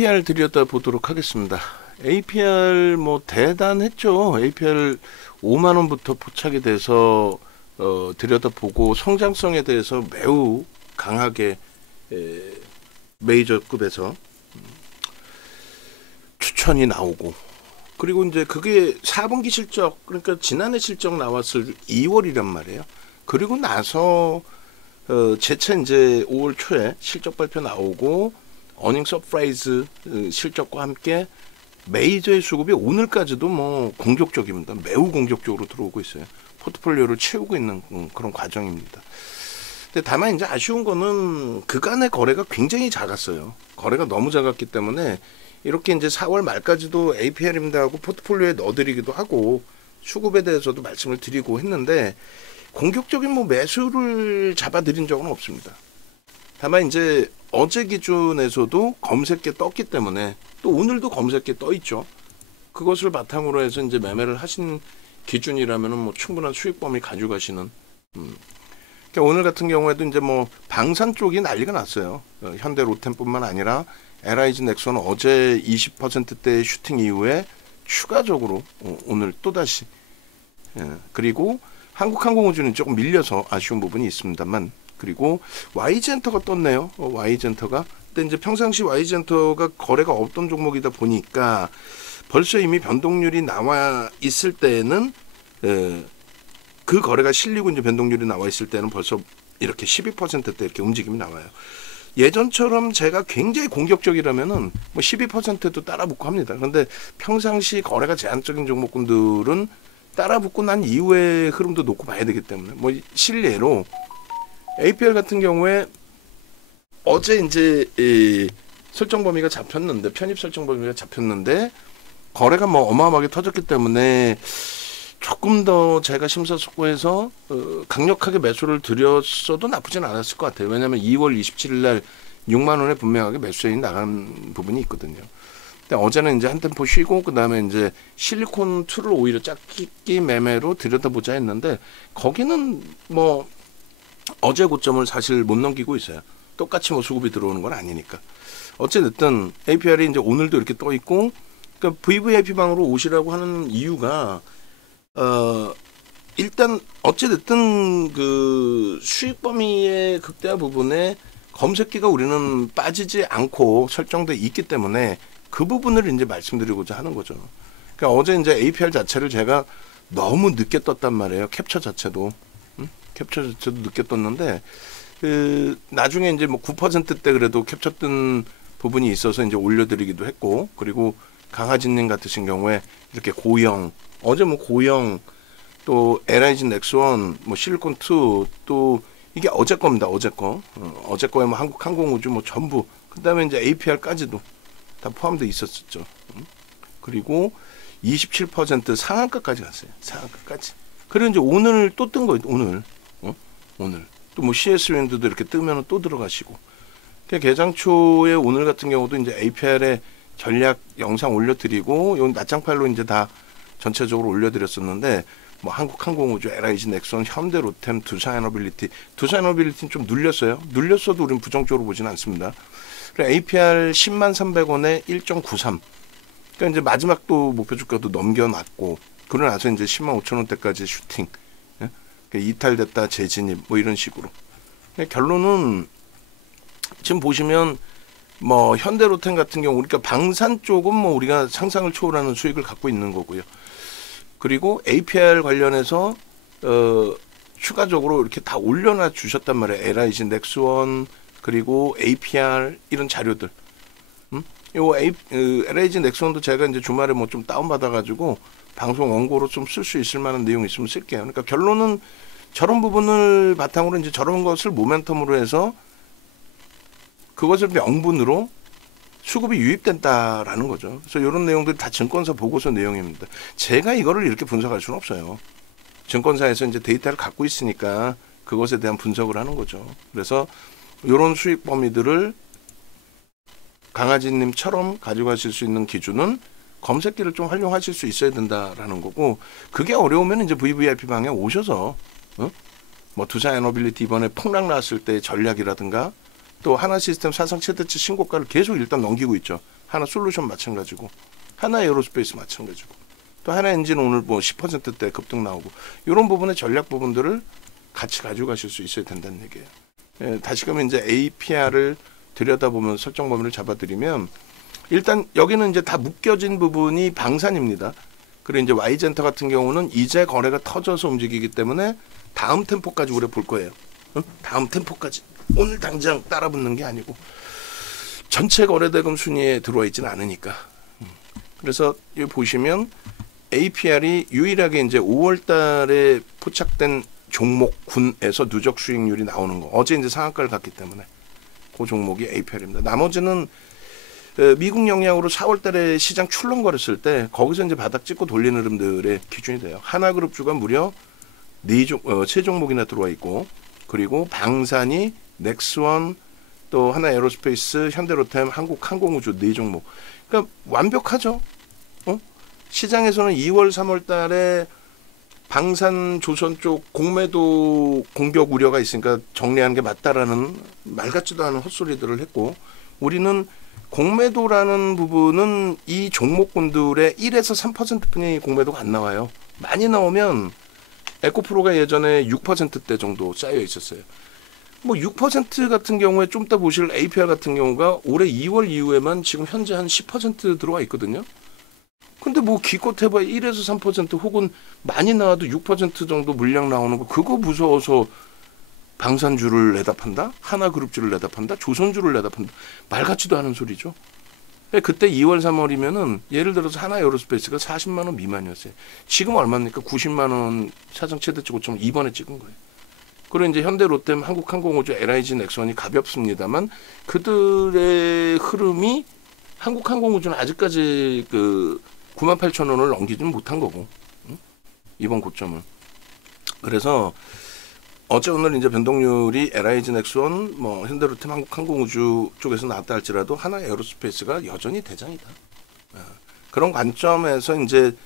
APR 들여다 보도록 하겠습니다. APR 뭐 대단했죠. APR 5만 원부터 포착이 돼서 들여다보고 성장성에 대해서 매우 강하게 메이저급에서 추천이 나오고, 그리고 이제 그게 4분기 실적, 그러니까 지난해 실적 나왔을 2월이란 말이에요. 그리고 나서 재차 이제 5월 초에 실적 발표 나오고 어닝 서프라이즈 실적과 함께 메이저의 수급이 오늘까지도 뭐 공격적입니다. 매우 공격적으로 들어오고 있어요. 포트폴리오를 채우고 있는 그런 과정입니다. 근데 다만 이제 아쉬운 거는 그간의 거래가 굉장히 작았어요. 거래가 너무 작았기 때문에 이렇게 이제 4월 말까지도 APR입니다 하고 포트폴리오에 넣어드리기도 하고 수급에 대해서도 말씀을 드리고 했는데 공격적인 뭐 매수를 잡아드린 적은 없습니다. 다만 이제 어제 기준에서도 검색계 떴기 때문에 또 오늘도 검색계 떠 있죠. 그것을 바탕으로 해서 이제 매매를 하신 기준이라면은 뭐 충분한 수익 범위 가져가시는. 그러니까 오늘 같은 경우에도 이제 뭐 방산 쪽이 난리가 났어요. 현대 로템뿐만 아니라 LIG 넥슨은 어제 20%대 슈팅 이후에 추가적으로 오늘 또 다시, 그리고 한국항공우주는 조금 밀려서 아쉬운 부분이 있습니다만, 그리고 YG엔터가 떴네요. YG엔터가. 근데 이제 평상시 YG엔터가 거래가 없던 종목이다 보니까 벌써 이미 변동률이 나와 있을 때는 그 거래가 실리고 이제 변동률이 나와 있을 때는 벌써 이렇게 12%대 이렇게 움직임이 나와요. 예전처럼 제가 굉장히 공격적이라면은 뭐 12%도 따라붙고 합니다. 그런데 평상시 거래가 제한적인 종목군들은 따라붙고 난 이후의 흐름도 놓고 봐야 되기 때문에, 뭐 실례로 APR 같은 경우에 어제 이제 설정 범위가 잡혔는데, 편입 설정 범위가 잡혔는데 거래가 뭐 어마어마하게 터졌기 때문에 조금 더 제가 심사숙고해서 강력하게 매수를 드렸어도 나쁘진 않았을 것 같아요. 왜냐하면 2월 27일 날 6만 원에 분명하게 매수세이 나간 부분이 있거든요. 근데 어제는 이제 한 템포 쉬고 그 다음에 이제 실리콘 2를 오히려 짝짓기 매매로 들여다보자 했는데 거기는 뭐 어제 고점을 사실 못 넘기고 있어요. 똑같이 뭐 수급이 들어오는 건 아니니까. 어쨌든 APR이 이제 오늘도 이렇게 떠 있고, 그러니까 VVIP 방으로 오시라고 하는 이유가 일단 어찌됐든 그 수익 범위의 극대화 부분에 검색기가 우리는 빠지지 않고 설정돼 있기 때문에 그 부분을 이제 말씀드리고자 하는 거죠. 그러니까 어제 이제 APR 자체를 제가 너무 늦게 떴단 말이에요. 캡처 자체도 늦게 떴는데 나중에 이제 뭐 9%대 그래도 캡처 뜬 부분이 있어서 이제 올려드리기도 했고, 그리고 강하진님 같으신 경우에 이렇게 고영, 어제 뭐 고영, 또 LIG 넥슨, 뭐 실리콘 2, 또 이게 어제 겁니다. 어제 거. 어제 거에 뭐 한국항공우주 뭐 전부. 그다음에 이제 APR까지도 다 포함되어 있었죠. 그리고 27% 상한가까지 갔어요. 상한가까지. 그리고 이제 오늘 또 뜬 거예요. 오늘. 오늘. 또 뭐 CS 윈드도 이렇게 뜨면 또 들어가시고. 그러니까 개장 초에 오늘 같은 경우도 이제 APR의 전략 영상 올려드리고, 요 낮장팔로 이제 다 전체적으로 올려드렸었는데, 뭐 한국항공우주, LIG 넥슨, 현대 로템, 두산에너빌리티는 좀 눌렸어요. 눌렸어도 우리는 부정적으로 보지는 않습니다. APR 10만 300원에 1.93. 그러니까 이제 마지막 또 목표 주가도 넘겨놨고, 그러고 나서 이제 10만 5천 원대까지 슈팅. 예? 그러니까 이탈됐다 재진입 뭐 이런 식으로. 결론은 지금 보시면 뭐 현대로템 같은 경우, 그러니까 방산 쪽은 뭐 우리가 상상을 초월하는 수익을 갖고 있는 거고요. 그리고 APR 관련해서 추가적으로 이렇게 다 올려놔 주셨단 말이에요. LIG 넥스원, 그리고 APR 이런 자료들. 요 LIG 넥스원도 제가 이제 주말에 뭐 좀 다운 받아가지고 방송 원고로 좀 쓸 수 있을 만한 내용 있으면 쓸게요. 그러니까 결론은 저런 부분을 바탕으로 이제 저런 것을 모멘텀으로 해서 그것을 명분으로 수급이 유입된다라는 거죠. 그래서 이런 내용들이 다 증권사 보고서 내용입니다. 제가 이거를 이렇게 분석할 수는 없어요. 증권사에서 이제 데이터를 갖고 있으니까 그것에 대한 분석을 하는 거죠. 그래서 이런 수익 범위들을 강아지님처럼 가져가실 수 있는 기준은 검색기를 좀 활용하실 수 있어야 된다라는 거고, 그게 어려우면 이제 VVIP 방에 오셔서 뭐 두산에너빌리티 이번에 폭락 났을 때 전략이라든가, 또 하나시스템 사상 최대치 신고가를 계속 일단 넘기고 있죠. 하나 솔루션 마찬가지고, 하나 에어로스페이스 마찬가지고, 또 하나 엔진 오늘 뭐 10%대 급등 나오고, 이런 부분의 전략 부분들을 같이 가지고 가실 수 있어야 된다는 얘기예요. 예, 다시금 이제 APR을 들여다보면 설정 범위를 잡아드리면, 일단 여기는 이제 다 묶여진 부분이 방산입니다. 그리고 이제 Y젠터 같은 경우는 이제 거래가 터져서 움직이기 때문에 다음 템포까지 우리가 볼 거예요. 응? 다음 템포까지. 오늘 당장 따라붙는 게 아니고 전체 거래대금 순위에 들어와 있지는 않으니까. 그래서 여기 보시면 APR이 유일하게 이제 5월 달에 포착된 종목군에서 누적 수익률이 나오는 거. 어제 이제 상한가를 갔기 때문에 그 종목이 APR입니다. 나머지는 미국 영향으로 4월 달에 시장 출렁거렸을 때 거기서 이제 바닥 찍고 돌리는 흐름들의 기준이 돼요. 하나그룹주가 무려 3종목이나 들어와 있고, 그리고 방산이 넥스원, 또 하나 에어로스페이스, 현대로템, 한국항공우주 4종목. 그러니까 완벽하죠. 시장에서는 2월, 3월 달에 방산 조선 쪽 공매도 공격 우려가 있으니까 정리하는 게 맞다라는 말 같지도 않은 헛소리들을 했고, 우리는 공매도라는 부분은 이 종목군들의 1에서 3%뿐이 공매도가 안 나와요. 많이 나오면 에코프로가 예전에 6%대 정도 쌓여 있었어요. 뭐 6% 같은 경우에 좀 이따 보실 APR 같은 경우가 올해 2월 이후에만 지금 현재 한 10% 들어와 있거든요. 근데 뭐 기껏 해봐야 1에서 3% 혹은 많이 나와도 6% 정도 물량 나오는 거, 그거 무서워서 방산주를 내다 판다? 하나그룹주를 내다 판다? 조선주를 내다 판다? 말 같지도 않은 소리죠. 그때 2월, 3월이면은 예를 들어서 하나 에어로스페이스가 40만 원 미만이었어요. 지금 얼마입니까? 90만 원 사상 최대치 고점 이번에 찍은 거예요. 그리고 이제 현대, 롯데ም, 한국항공우주, LIG, 넥슨이 가볍습니다만 그들의 흐름이 한국항공우주는 아직까지 그 98,000원을 넘기지는 못한 거고, 이번 고점은. 그래서 어제 오늘 이제 변동률이 LIG, 넥슨, 뭐 현대로템, 한국항공우주 쪽에서 나왔다 할지라도 하나 에어로스페이스가 여전히 대장이다. 그런 관점에서 이제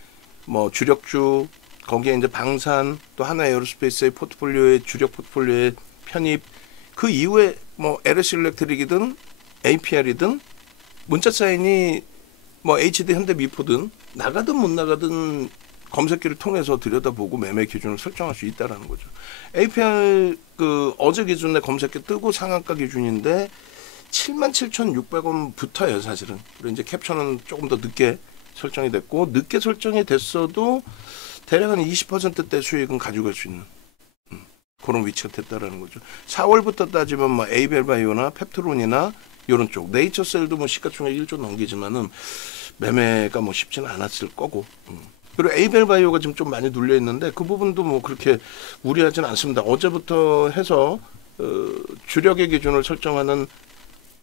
뭐 주력주, 거기에 이제 방산, 또 하나 에어로스페이스의 포트폴리오의 주력 포트폴리오의 편입, 그 이후에 뭐 LS 일렉트릭이든 APR이든 문자 사인이 뭐 HD 현대미포든 나가든 못 나가든 검색기를 통해서 들여다보고 매매 기준을 설정할 수 있다라는 거죠. APR 그 어제 기준에 검색기 뜨고 상한가 기준인데 77,600원부터예요, 사실은. 그리고 이제 캡처는 조금 더 늦게 설정이 됐고, 늦게 설정이 됐어도 대략 한 20%대 수익은 가져갈 수 있는 그런 위치가 됐다라는 거죠. 4월부터 따지면 뭐 에이벨바이오나 펩트론이나 이런 쪽, 네이처셀도 뭐 시가총액 1조 넘기지만은 매매가 뭐 쉽지는 않았을 거고. 그리고 에이벨바이오가 지금 좀 많이 눌려 있는데 그 부분도 뭐 그렇게 우려하지는 않습니다. 어제부터 해서 주력의 기준을 설정하는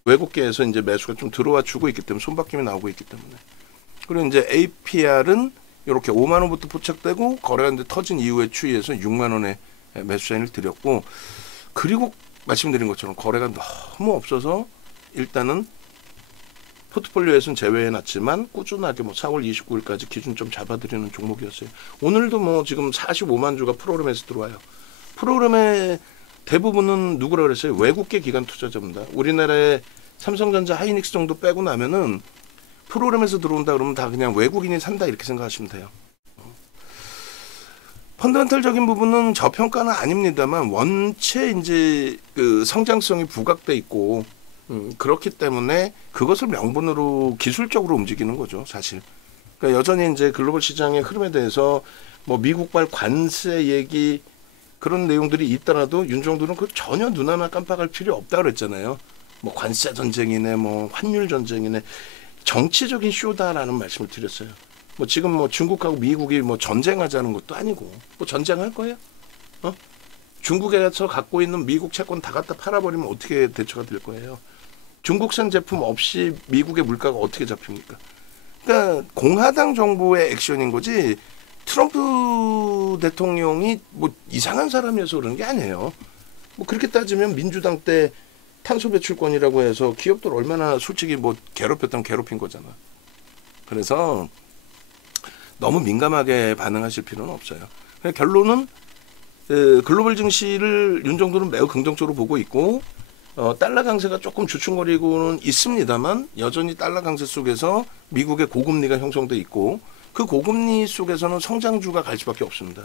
외국계에서 이제 매수가 좀 들어와 주고 있기 때문에, 손바뀜이 나오고 있기 때문에. 그리고 이제 APR은 이렇게 5만 원부터 포착되고 거래가 이제 터진 이후에 추이해서 6만 원의 매수 사인을 드렸고, 그리고 말씀드린 것처럼 거래가 너무 없어서 일단은 포트폴리오에서는 제외해놨지만 꾸준하게 뭐 4월 29일까지 기준점 잡아드리는 종목이었어요. 오늘도 뭐 지금 45만 주가 프로그램에서 들어와요. 프로그램의 대부분은 누구라 그랬어요? 외국계 기관 투자자입니다. 우리나라의 삼성전자, 하이닉스 정도 빼고 나면은 프로그램에서 들어온다 그러면 다 그냥 외국인이 산다 이렇게 생각하시면 돼요. 펀더멘털적인 부분은 저평가는 아닙니다만 원체 이제 그 성장성이 부각돼 있고, 그렇기 때문에 그것을 명분으로 기술적으로 움직이는 거죠, 사실. 그러니까 여전히 이제 글로벌 시장의 흐름에 대해서 뭐 미국발 관세 얘기 그런 내용들이 있더라도 윤정도는 그 전혀 눈 하나 깜빡할 필요 없다 그랬잖아요. 뭐 관세 전쟁이네, 뭐 환율 전쟁이네, 정치적인 쇼다라는 말씀을 드렸어요. 뭐 지금 뭐 중국하고 미국이 뭐 전쟁하자는 것도 아니고, 뭐 전쟁할 거예요? 중국에서 갖고 있는 미국 채권 다 갖다 팔아버리면 어떻게 대처가 될 거예요? 중국산 제품 없이 미국의 물가가 어떻게 잡힙니까? 그러니까 공화당 정부의 액션인 거지, 트럼프 대통령이 뭐 이상한 사람이어서 그런 게 아니에요. 뭐 그렇게 따지면 민주당 때 탄소 배출권이라고 해서 기업들 얼마나 솔직히 뭐 괴롭혔다면 괴롭힌 거잖아. 그래서 너무 민감하게 반응하실 필요는 없어요. 결론은 글로벌 증시를 윤 정도는 매우 긍정적으로 보고 있고, 달러 강세가 조금 주춤거리고는 있습니다만 여전히 달러 강세 속에서 미국의 고금리가 형성돼 있고 그 고금리 속에서는 성장주가 갈 수밖에 없습니다.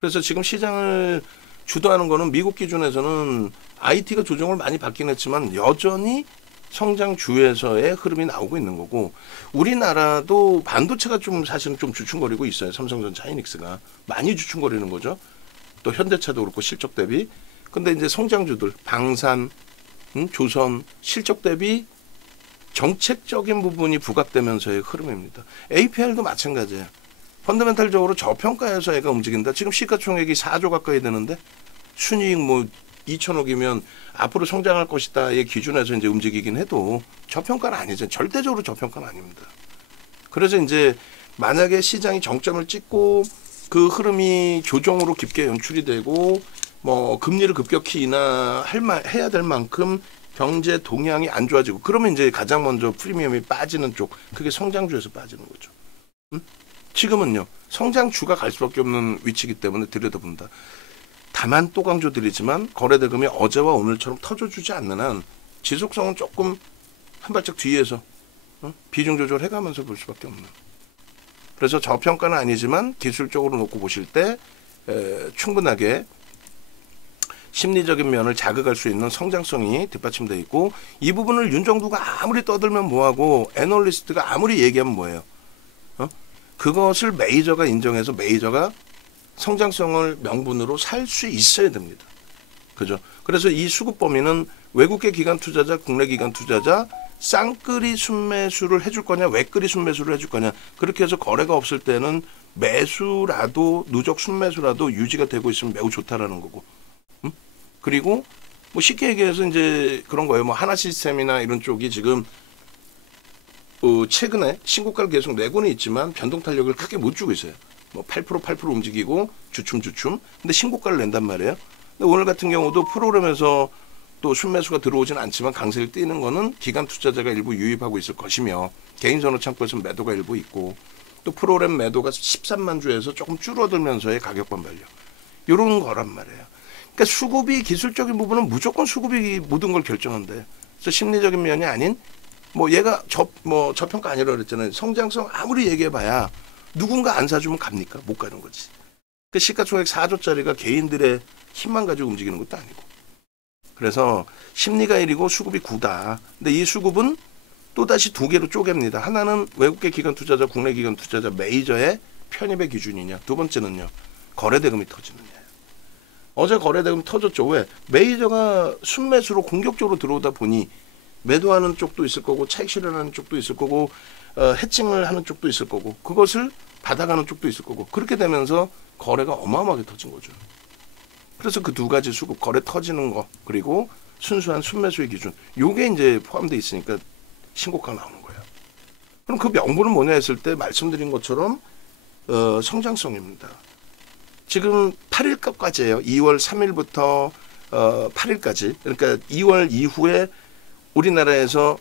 그래서 지금 시장을 주도하는 거는 미국 기준에서는 IT가 조정을 많이 받긴 했지만 여전히 성장주에서의 흐름이 나오고 있는 거고 우리나라도 반도체가 좀 사실은 좀 주춤거리고 있어요. 삼성전자, 하이닉스가 많이 주춤거리는 거죠. 또 현대차도 그렇고 실적 대비. 근데 이제 성장주들 방산, 조선 실적 대비 정책적인 부분이 부각되면서의 흐름입니다. APR도 마찬가지예요. 펀더멘탈적으로 저평가해서 애가 움직인다. 지금 시가총액이 4조 가까이 되는데 순이익 뭐 2천억이면 앞으로 성장할 것이다의 기준에서 이제 움직이긴 해도 저평가는 아니죠. 절대적으로 저평가는 아닙니다. 그래서 이제 만약에 시장이 정점을 찍고 그 흐름이 조정으로 깊게 연출이 되고 뭐 금리를 급격히 해야 될 만큼 경제 동향이 안 좋아지고 그러면 이제 가장 먼저 프리미엄이 빠지는 쪽 그게 성장주에서 빠지는 거죠. 지금은요 성장주가 갈 수밖에 없는 위치이기 때문에 들여다본다. 다만 또 강조드리지만 거래대금이 어제와 오늘처럼 터져주지 않는 한 지속성은 조금 한 발짝 뒤에서 비중 조절해가면서 볼 수밖에 없는. 그래서 저평가는 아니지만 기술적으로 놓고 보실 때 충분하게 심리적인 면을 자극할 수 있는 성장성이 뒷받침되어 있고 이 부분을 윤정두가 아무리 떠들면 뭐하고 애널리스트가 아무리 얘기하면 뭐예요. 그것을 메이저가 인정해서 메이저가 성장성을 명분으로 살 수 있어야 됩니다. 그죠? 그래서 이 수급 범위는 외국계 기관 투자자, 국내 기관 투자자 쌍끌이 순매수를 해줄 거냐, 외끌이 순매수를 해줄 거냐. 그렇게 해서 거래가 없을 때는 매수라도 누적 순매수라도 유지가 되고 있으면 매우 좋다라는 거고. 그리고 뭐 쉽게 얘기해서 이제 그런 거예요. 뭐 하나시스템이나 이런 쪽이 지금 최근에 신고가를 계속 내고는 있지만 변동 탄력을 크게 못 주고 있어요. 뭐 8% 움직이고 주춤. 근데 신고가를 낸단 말이에요. 근데 오늘 같은 경우도 프로그램에서 또 순매수가 들어오진 않지만 강세를 띄는 거는 기관 투자자가 일부 유입하고 있을 것이며 개인 선호 창구에서 매도가 일부 있고 또 프로그램 매도가 13만 주에서 조금 줄어들면서의 가격 반발력. 이런 거란 말이에요. 그러니까 수급이 기술적인 부분은 무조건 수급이 모든 걸 결정한대. 그래서 심리적인 면이 아닌 뭐 얘가 저평가 아니라 그랬잖아요. 성장성 아무리 얘기해봐야 누군가 안 사주면 갑니까? 못 가는 거지. 그 시가총액 4조짜리가 개인들의 힘만 가지고 움직이는 것도 아니고. 그래서 심리가 1이고 수급이 9다. 근데 이 수급은 또다시 두 개로 쪼갭니다. 하나는 외국계 기관 투자자, 국내 기관 투자자 메이저의 편입의 기준이냐. 두 번째는요. 거래대금이 터지느냐. 어제 거래대금이 터졌죠. 왜? 메이저가 순매수로 공격적으로 들어오다 보니 매도하는 쪽도 있을 거고 차익 실현하는 쪽도 있을 거고 해칭을 하는 쪽도 있을 거고 그것을 받아가는 쪽도 있을 거고 그렇게 되면서 거래가 어마어마하게 터진 거죠. 그래서 그 두 가지 수급 거래 터지는 거 그리고 순수한 순매수의 기준 요게 이제 포함되어 있으니까 신고가가 나오는 거예요. 그럼 그 명분은 뭐냐 했을 때 말씀드린 것처럼 성장성입니다. 지금 8일까지예요. 2월 3일부터 8일까지 그러니까 2월 이후에 우리나라에서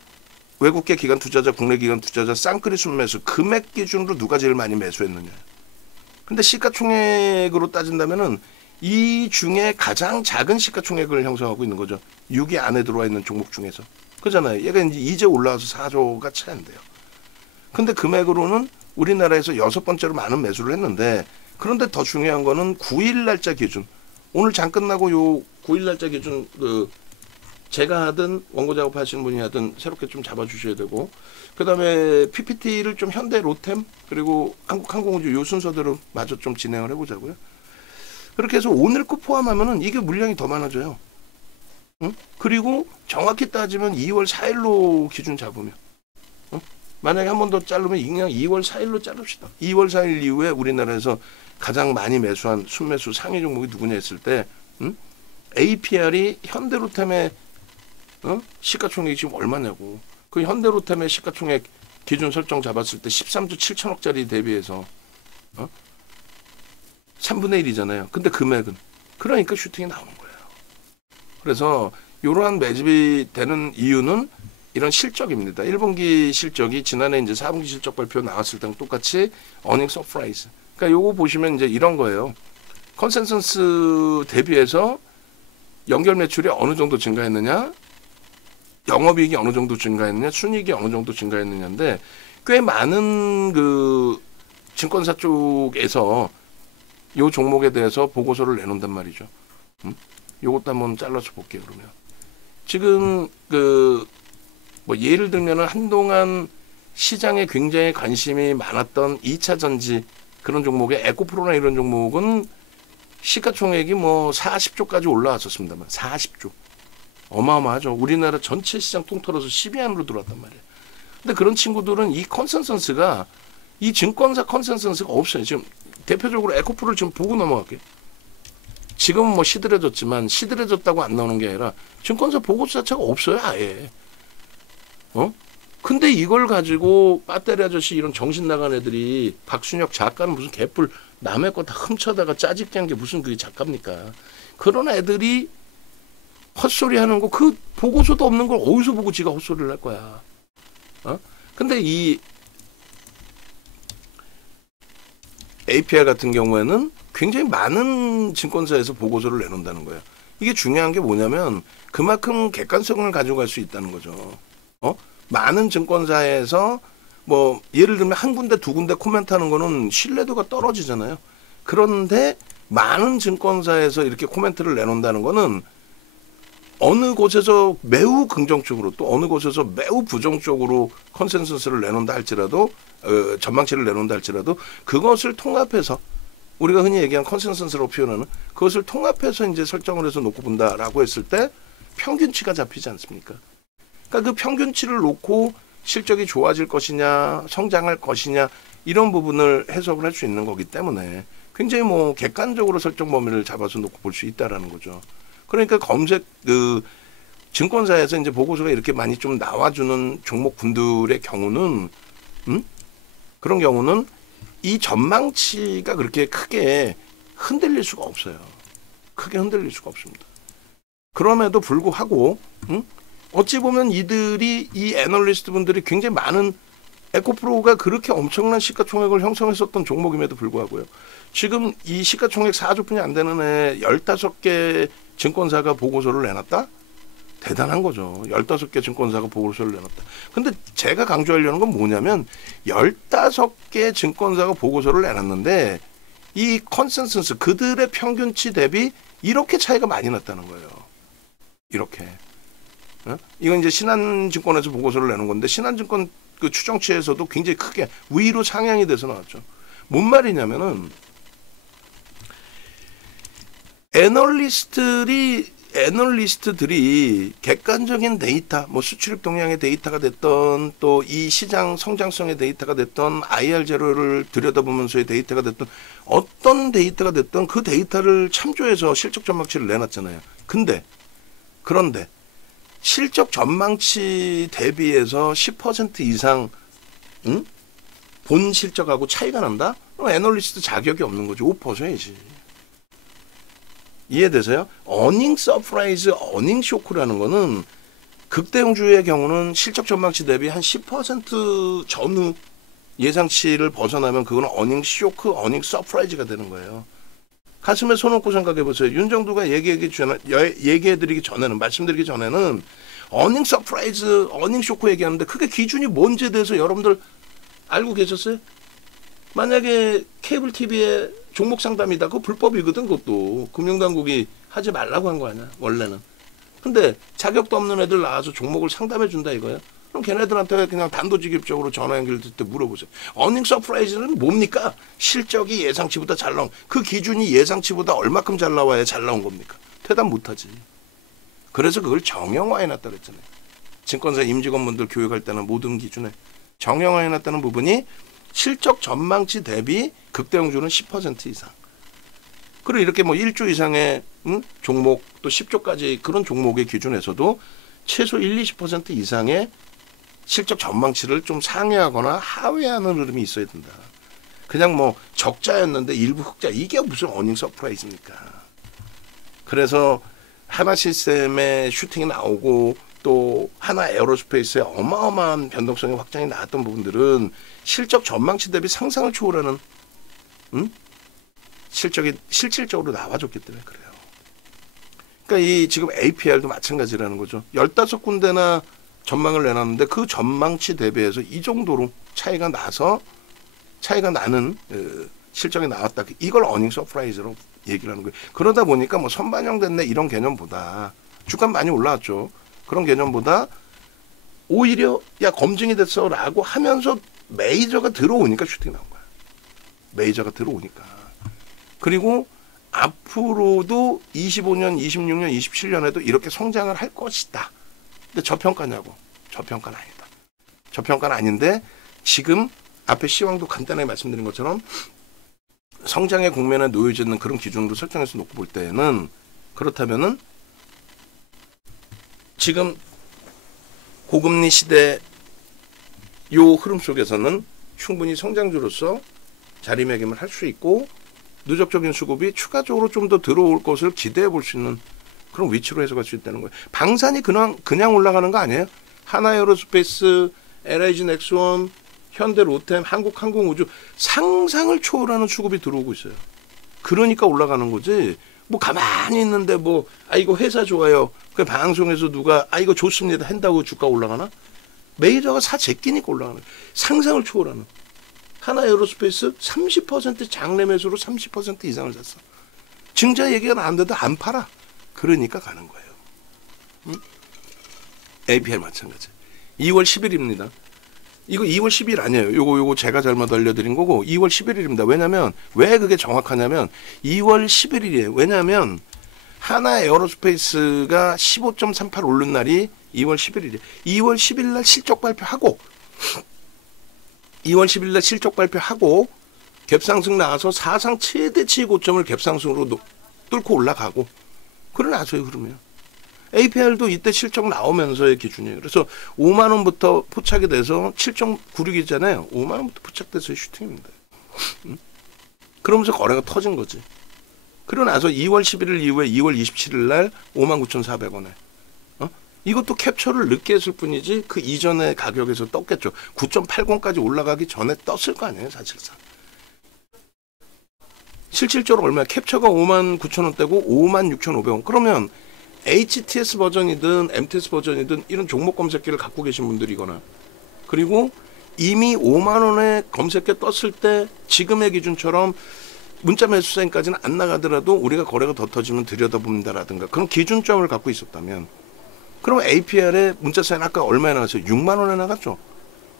외국계 기관 투자자, 국내 기관 투자자 쌍끌이 순매수 금액 기준으로 누가 제일 많이 매수했느냐. 근데 시가총액으로 따진다면은 이 중에 가장 작은 시가총액을 형성하고 있는 거죠. 6위 안에 들어와 있는 종목 중에서. 그잖아요. 얘가 이제 올라와서 4조가 차인데요. 근데 금액으로는 우리나라에서 6번째로 많은 매수를 했는데 그런데 더 중요한 거는 9일 날짜 기준. 오늘 장 끝나고 요 9일 날짜 기준 제가 하든 원고 작업하시는 분이 하든 새롭게 좀 잡아주셔야 되고 그 다음에 PPT를 좀 현대 로템 그리고 한국항공우주 요 순서대로 마저 좀 진행을 해보자고요. 그렇게 해서 오늘 거 포함하면은 이게 물량이 더 많아져요. 응? 그리고 정확히 따지면 2월 4일로 기준 잡으면 만약에 한 번 더 자르면 그냥 2월 4일로 자릅시다. 2월 4일 이후에 우리나라에서 가장 많이 매수한 순매수 상위 종목이 누구냐 했을 때 APR이 현대로템의 시가총액이 지금 얼마냐고. 그 현대로템의 시가총액 기준 설정 잡았을 때 13조 7천억짜리 대비해서 3분의 1이잖아요. 근데 금액은 그러니까 슈팅이 나오는 거예요. 그래서 이러한 매집이 되는 이유는 이런 실적입니다. 1분기 실적이 지난해 이제 4분기 실적 발표 나왔을 때랑 똑같이 어닝 서프라이즈. 그러니까 요거 보시면 이제 이런 거예요. 컨센서스 대비해서 연결 매출이 어느 정도 증가했느냐? 영업이익이 어느 정도 증가했느냐, 순이익이 어느 정도 증가했느냐인데 꽤 많은 그 증권사 쪽에서 요 종목에 대해서 보고서를 내놓는단 말이죠. 요것도 한번 잘라서 볼게요. 그러면 지금 그 뭐 예를 들면은 한동안 시장에 굉장히 관심이 많았던 2차 전지 그런 종목에 에코프로나 이런 종목은 시가총액이 뭐 40조까지 올라왔었습니다만 40조. 어마어마하죠. 우리나라 전체 시장 통틀어서 10위 안으로 들어왔단 말이에요. 근데 그런 친구들은 이 컨센서스가 이 증권사 컨센서스가 없어요. 지금 대표적으로 에코프로를 지금 보고 넘어갈게요. 지금은 뭐 시들해졌지만 시들해졌다고 안 나오는 게 아니라 증권사 보고서 자체가 없어요. 아예. 근데 이걸 가지고 빠떼리 아저씨 이런 정신 나간 애들이 박순혁 작가는 무슨 개뿔 남의 거 다 훔쳐다가 짜집게 한 게 무슨 그게 작가입니까? 그런 애들이 헛소리 하는 거 그 보고서도 없는 걸 어디서 보고 지가 헛소리를 할 거야. 근데 이 APR 같은 경우에는 굉장히 많은 증권사에서 보고서를 내놓는다는 거예요. 이게 중요한 게 뭐냐면 그만큼 객관성을 가져갈 수 있다는 거죠. 많은 증권사에서 뭐 예를 들면 한 군데 두 군데 코멘트하는 거는 신뢰도가 떨어지잖아요. 그런데 많은 증권사에서 이렇게 코멘트를 내놓는다는 거는 어느 곳에서 매우 긍정적으로 또 어느 곳에서 매우 부정적으로 컨센서스를 내놓는다 할지라도 전망치를 내놓는다 할지라도 그것을 통합해서 우리가 흔히 얘기하는 컨센서스로 표현하는 그것을 통합해서 이제 설정을 해서 놓고 본다라고 했을 때 평균치가 잡히지 않습니까? 그러니까 그 평균치를 놓고 실적이 좋아질 것이냐 성장할 것이냐 이런 부분을 해석을 할 수 있는 거기 때문에 굉장히 뭐 객관적으로 설정 범위를 잡아서 놓고 볼 수 있다라는 거죠. 그러니까 검색 그 증권사에서 이제 보고서가 이렇게 많이 좀 나와주는 종목군들의 경우는 그런 경우는 이 전망치가 그렇게 크게 흔들릴 수가 없어요. 크게 흔들릴 수가 없습니다. 그럼에도 불구하고 어찌 보면 이들이 이 애널리스트 분들이 굉장히 많은 에코프로가 그렇게 엄청난 시가총액을 형성했었던 종목임에도 불구하고요. 지금 이 시가총액 4조뿐이 안 되는 애 15개 증권사가 보고서를 내놨다? 대단한 거죠. 15개 증권사가 보고서를 내놨다. 근데 제가 강조하려는 건 뭐냐면 15개 증권사가 보고서를 내놨는데 이 컨센서스 그들의 평균치 대비 이렇게 차이가 많이 났다는 거예요. 이렇게. 이건 이제 신한증권에서 보고서를 내는 건데 신한증권 그 추정치에서도 굉장히 크게 위로 상향이 돼서 나왔죠. 뭔 말이냐면은 애널리스트들이 객관적인 데이터, 뭐 수출입 동향의 데이터가 됐던 또 이 시장 성장성의 데이터가 됐던 IR 제로를 들여다보면서의 데이터가 됐던 어떤 데이터가 됐던 그 데이터를 참조해서 실적 전망치를 내놨잖아요. 그런데 실적 전망치 대비해서 10% 이상 본 실적하고 차이가 난다? 애널리스트 자격이 없는 거죠. 옷 벗어야지. 이해되세요? 어닝 서프라이즈, 어닝 쇼크라는 거는 극대형주의 경우는 실적 전망치 대비 한 10% 전후 예상치를 벗어나면 그거는 어닝 쇼크, 어닝 서프라이즈가 되는 거예요. 가슴에 손 얹고 생각해 보세요. 윤정두가 얘기해드리기 전에는, 말씀드리기 전에는 어닝 서프라이즈, 어닝 쇼크 얘기하는데 그게 기준이 뭔지에 대해서 여러분들 알고 계셨어요? 만약에 케이블 TV에 종목 상담이다. 그거 불법이거든. 그것도 금융당국이 하지 말라고 한 거 아니야 원래는. 근데 자격도 없는 애들 나와서 종목을 상담해 준다 이거야. 그럼 걔네들한테 그냥 단도직입적으로 전화 연결될 때 물어보세요. 어닝 서프라이즈는 뭡니까? 실적이 예상치보다 잘 나온. 그 기준이 예상치보다 얼마큼 잘 나와야 잘 나온 겁니까? 대답 못하지. 그래서 그걸 정형화해놨다 그랬잖아요. 증권사 임직원분들 교육할 때는 모든 기준에 정형화해놨다는 부분이 실적 전망치 대비 극대형주는 10% 이상. 그리고 이렇게 뭐 1조 이상의 종목 또 10조까지 그런 종목의 기준에서도 최소 20% 이상의 실적 전망치를 좀 상회하거나 하회하는 흐름이 있어야 된다. 그냥 뭐 적자였는데 일부 흑자 이게 무슨 어닝 서프라이즈입니까? 그래서 하나 시스템의 슈팅이 나오고 또 하나 에어로스페이스의 어마어마한 변동성의 확장이 나왔던 부분들은 실적 전망치 대비 상상을 초월하는 실적이 실질적으로 나와줬기 때문에 그래요. 그러니까 이 지금 APR도 마찬가지라는 거죠. 15군데나 전망을 내놨는데 그 전망치 대비해서 이 정도로 차이가 나는 실적이 나왔다. 이걸 어닝 서프라이즈로 얘기를 하는 거예요. 그러다 보니까 뭐 선반영됐네 이런 개념보다 주가 많이 올라왔죠. 그런 개념보다 오히려 야 검증이 됐어라고 하면서 메이저가 들어오니까 슈팅이 나온 거야. 메이저가 들어오니까. 그리고 앞으로도 25년, 26년, 27년에도 이렇게 성장을 할 것이다. 근데 저평가냐고? 저평가는 아니다. 저평가는 아닌데 지금 앞에 시황도 간단하게 말씀드린 것처럼 성장의 국면에 놓여져 있는 그런 기준으로 설정해서 놓고 볼 때에는 그렇다면은 지금 고금리 시대 요 흐름 속에서는 충분히 성장주로서 자리매김을 할 수 있고 누적적인 수급이 추가적으로 좀 더 들어올 것을 기대해 볼 수 있는 그런 위치로 해석할 수 있다는 거예요. 방산이 그냥 올라가는 거 아니에요? 하나에어로스페이스, LIG 넥스원, 현대 로템, 한국항공우주 상상을 초월하는 수급이 들어오고 있어요. 그러니까 올라가는 거지. 뭐 가만히 있는데 뭐 이거 회사 좋아요. 그 방송에서 누가 이거 좋습니다 한다고 주가 올라가나? 메이저가 사 제끼니까 올라가는 거예요. 상상을 초월하는. 하나에어로스페이스 30% 장내 매수로 30% 이상을 샀어. 증자 얘기가 나왔는데도 안 팔아. 그러니까 가는 거예요. 응? APR 마찬가지. 2월 10일입니다. 이거 2월 10일 아니에요. 요거 제가 잘못 알려드린 거고 2월 11일입니다. 왜냐면 왜 그게 정확하냐면 2월 11일이에요. 왜냐면 하나에어로스페이스가 15.38 오른 날이 2월 11일이에요. 2월 10일 날 실적 발표하고 2월 10일 날 실적 발표하고 갭상승 나와서 사상 최대치 고점을 갭상승으로 뚫고 올라가고 그러나서요 흐르면 APR도 이때 실적 나오면서의 기준이에요. 그래서 5만 원부터 포착이 돼서 7.96이잖아요. 5만 원부터 포착돼서 슈팅입니다. 그러면서 거래가 터진 거지. 그러고 나서 2월 11일 이후에 2월 27일 날 59,400원에 이것도 캡처를 늦게 했을 뿐이지 그 이전의 가격에서 떴겠죠. 9.80까지 올라가기 전에 떴을 거 아니에요 사실상. 실질적으로 얼마야? 캡처가 59,000원대고 56,500원. 그러면 HTS 버전이든 MTS 버전이든 이런 종목 검색기를 갖고 계신 분들이거나 그리고 이미 5만 원에 검색기 떴을 때 지금의 기준처럼 문자 매수 사인까지는 안 나가더라도 우리가 거래가 더 터지면 들여다본다라든가 그런 기준점을 갖고 있었다면 그럼 APR의 문자 사인 아까 얼마에 나갔어요? 6만 원에 나갔죠.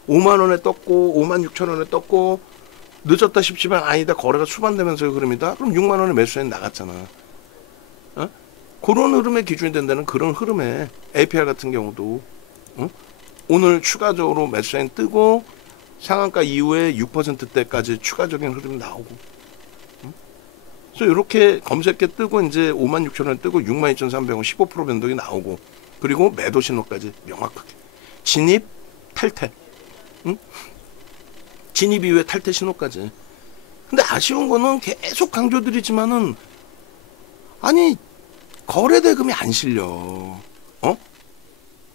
5만 원에 떴고 5만 6천 원에 떴고 늦었다 싶지만 아니다 거래가 수반되면서의 흐름이다. 그럼 6만 원에 매수 사인 나갔잖아. 그런 흐름의 기준이 된다는 그런 흐름에 APR 같은 경우도 오늘 추가적으로 매수 사인 뜨고 상한가 이후에 6%대까지 추가적인 흐름이 나오고 그래서 이렇게 검색해 뜨고 이제 56,000원 뜨고 62,300원 15% 변동이 나오고 그리고 매도 신호까지 명확하게 진입 탈퇴 진입 이후에 탈퇴 신호까지. 근데 아쉬운 거는 계속 강조드리지만은 아니 거래 대금이 안 실려.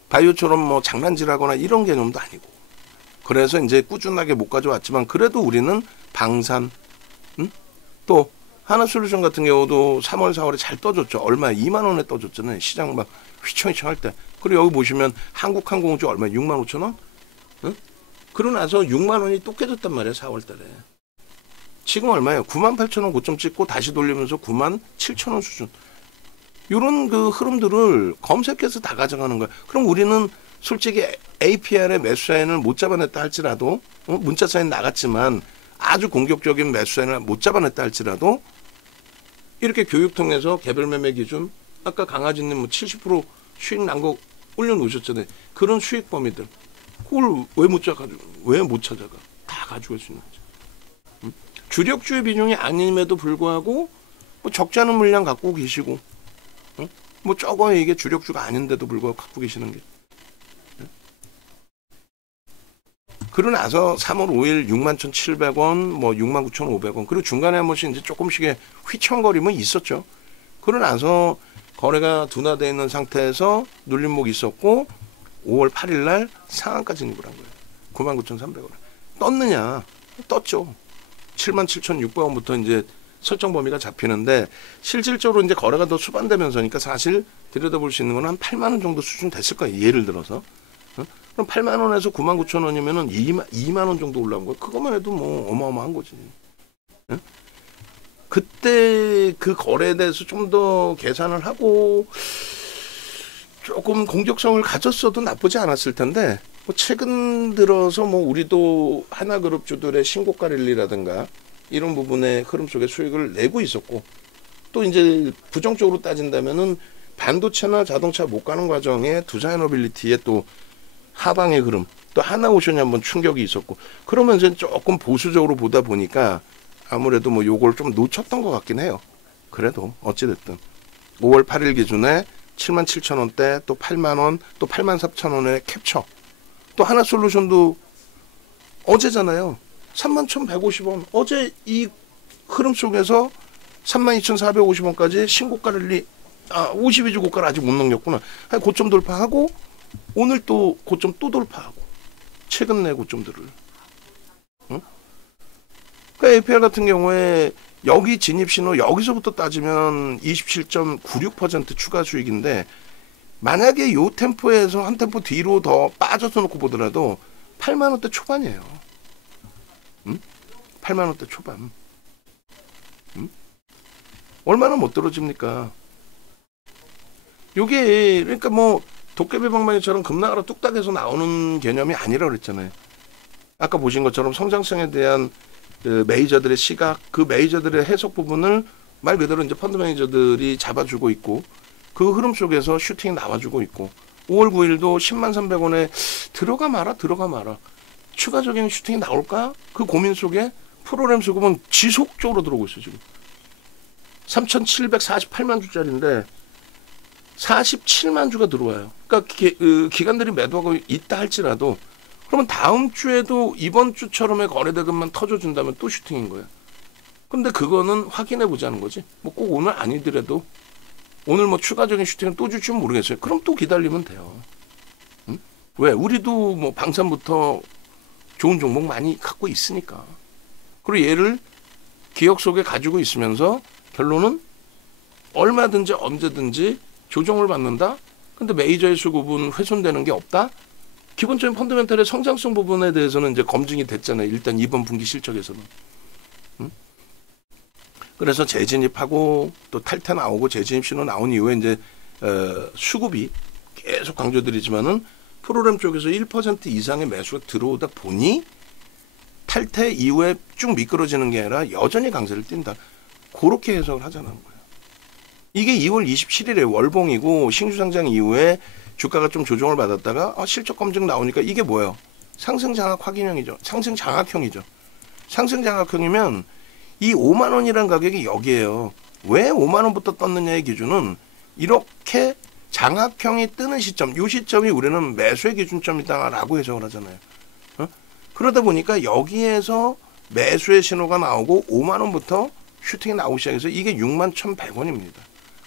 바이오처럼 뭐 장난질하거나 이런 개념도 아니고. 그래서 이제 꾸준하게 못 가져왔지만 그래도 우리는 방산, 또 하나솔루션 같은 경우도 3월, 4월에 잘 떠줬죠. 얼마에 2만 원에 떠줬잖아요. 시장 막 휘청휘청 할 때. 그리고 여기 보시면 한국항공우주 얼마에 6만 5천 원? 그러고 나서 6만 원이 또 깨졌단 말이에요. 4월 달에. 지금 얼마예요? 9만 8천 원 고점 찍고 다시 돌리면서 9만 7천 원 수준. 이런 그 흐름들을 검색해서 다 가져가는 거야. 그럼 우리는 솔직히 APR의 매수 사인을 못 잡아냈다 할지라도 문자 사인 나갔지만 아주 공격적인 매수 사인을 못 잡아냈다 할지라도 이렇게 교육 통해서 개별 매매 기준 아까 강아지님 뭐 70% 수익 난 거 올려놓으셨잖아요. 그런 수익 범위들 그걸 왜 못 찾아가? 다 가지고 올 수 있는 거죠. 주력주의 비중이 아님에도 불구하고 뭐 적지 않은 물량 갖고 계시고 뭐 적어요. 이게 주력주가 아닌데도 불구하고 갖고 계시는 게. 그러고 나서 3월 5일 61,700원, 뭐 69,500원, 그리고 중간에 한 번씩 이제 조금씩의 휘청거림은 있었죠. 그러고 나서 거래가 둔화되어 있는 상태에서 눌림목이 있었고 5월 8일 날 상한가 진입을 한 거예요. 99,300원. 떴느냐? 떴죠. 77,600원부터 이제 설정 범위가 잡히는데 실질적으로 이제 거래가 더 수반되면서니까 사실 들여다볼 수 있는 건 한 8만 원 정도 수준 됐을 거예요. 예를 들어서. 그럼 8만 원에서 9만 9천 원이면은 2만 원 정도 올라온 거야. 그것만 해도 뭐 어마어마한 거지. 응? 그때 그 거래에 대해서 좀 더 계산을 하고 조금 공격성을 가졌어도 나쁘지 않았을 텐데, 뭐 최근 들어서 뭐 우리도 하나그룹주들의 신고가 랠리라든가 이런 부분의 흐름 속에 수익을 내고 있었고, 또 이제 부정적으로 따진다면은 반도체나 자동차 못 가는 과정에 두산에너빌리티의 또 하방의 흐름, 또 하나오션이 한번 충격이 있었고, 그러면 이제 조금 보수적으로 보다 보니까 아무래도 뭐 요걸 좀 놓쳤던 것 같긴 해요. 그래도 어찌됐든 5월 8일 기준에 77,000원대, 또 8만원, 또 84,000원의 캡처, 또 하나솔루션도 어제잖아요. 31,150원. 어제 이 흐름 속에서 32,450원까지 신고가 랠리, 52주 고가를 아직 못 넘겼구나. 고점 돌파하고 오늘 또 고점 또 돌파하고 최근 내 고점들을. 응? 그러니까 APR 같은 경우에 여기 진입 신호 여기서부터 따지면 27.96% 추가 수익인데, 만약에 요 템포에서 한 템포 뒤로 더 빠져서 놓고 보더라도 8만 원대 초반이에요. 응? 8만 원대 초반. 응? 얼마나 못 떨어집니까? 요게 그러니까 뭐 도깨비 방망이처럼 급락하러 뚝딱해서 나오는 개념이 아니라 그랬잖아요. 아까 보신 것처럼 성장성에 대한 그 메이저들의 시각, 그 메이저들의 해석 부분을 말 그대로 이제 펀드 매니저들이 잡아주고 있고, 그 흐름 속에서 슈팅이 나와주고 있고, 5월 9일도 10만 300원에 들어가 마라 추가적인 슈팅이 나올까? 그 고민 속에 프로그램 수급은 지속적으로 들어오고 있어요. 지금 3,748만 주짜리인데 47만 주가 들어와요. 그러니까 기관들이 매도하고 있다 할지라도, 그러면 다음 주에도 이번 주처럼의 거래대금만 터져준다면 또 슈팅인 거예요. 근데 그거는 확인해 보자는 거지. 뭐 꼭 오늘 아니더라도 오늘 뭐 추가적인 슈팅을 또 줄지는 모르겠어요. 그럼 또 기다리면 돼요. 응? 왜? 우리도 뭐 방산부터 좋은 종목 많이 갖고 있으니까. 그리고 얘를 기억 속에 가지고 있으면서 결론은 얼마든지 언제든지 조정을 받는다. 근데 메이저의 수급은 훼손되는 게 없다. 기본적인 펀더멘털의 성장성 부분에 대해서는 이제 검증이 됐잖아요. 일단 이번 분기 실적에서는. 응? 그래서 재진입하고 또 탈퇴 나오고 재진입 신호 나온 이후에 이제 수급이 계속 강조드리지만은 프로그램 쪽에서 1% 이상의 매수가 들어오다 보니 탈퇴 이후에 쭉 미끄러지는 게 아니라 여전히 강세를 띈다. 그렇게 해석을 하자는 거예요. 이게 2월 27일에 월봉이고 신규 상장 이후에 주가가 좀 조정을 받았다가 실적 검증 나오니까 이게 뭐예요? 상승 장악 확인형이죠. 상승 장악형이죠. 상승 장악형이면 이 5만 원이라는 가격이 여기에요. 왜 5만 원부터 떴느냐의 기준은 이렇게 장악형이 뜨는 시점, 이 시점이 우리는 매수의 기준점이다라고 해석을 하잖아요. 그러다 보니까 여기에서 매수의 신호가 나오고 5만 원부터 슈팅이 나오기 시작해서 이게 6만 1,100원입니다.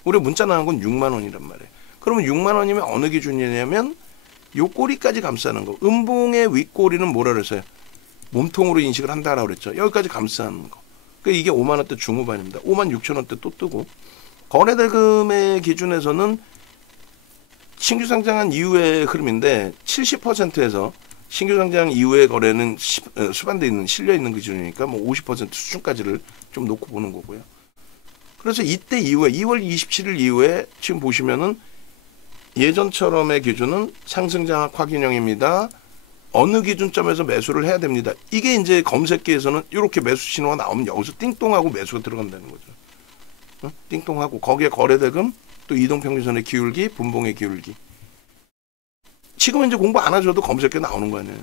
우리 문자 나온 건 6만 원이란 말이에요. 그러면 6만 원이면 어느 기준이냐면 요 꼬리까지 감싸는 거. 음봉의 윗꼬리는 뭐라 그랬어요? 몸통으로 인식을 한다라고 그랬죠. 여기까지 감싸는 거. 그러니까 이게 5만 원대 중후반입니다. 5만 6천 원대 또 뜨고, 거래대금의 기준에서는 신규 상장한 이후의 흐름인데 70%에서 신규 상장 이후의 거래는 수반돼 있는 실려 있는 기준이니까 뭐 50% 수준까지를 좀 놓고 보는 거고요. 그래서 이때 이후에 2월 27일 이후에 지금 보시면은 예전처럼의 기준은 상승 장악 확인형입니다. 어느 기준점에서 매수를 해야 됩니다. 이게 이제 검색기에서는 이렇게 매수 신호가 나오면 여기서 띵동하고 매수가 들어간다는 거죠. 응? 띵동하고 거기에 거래대금, 또 이동평균선의 기울기, 분봉의 기울기. 지금은 이제 공부 안 하셔도 검색기에 나오는 거 아니에요.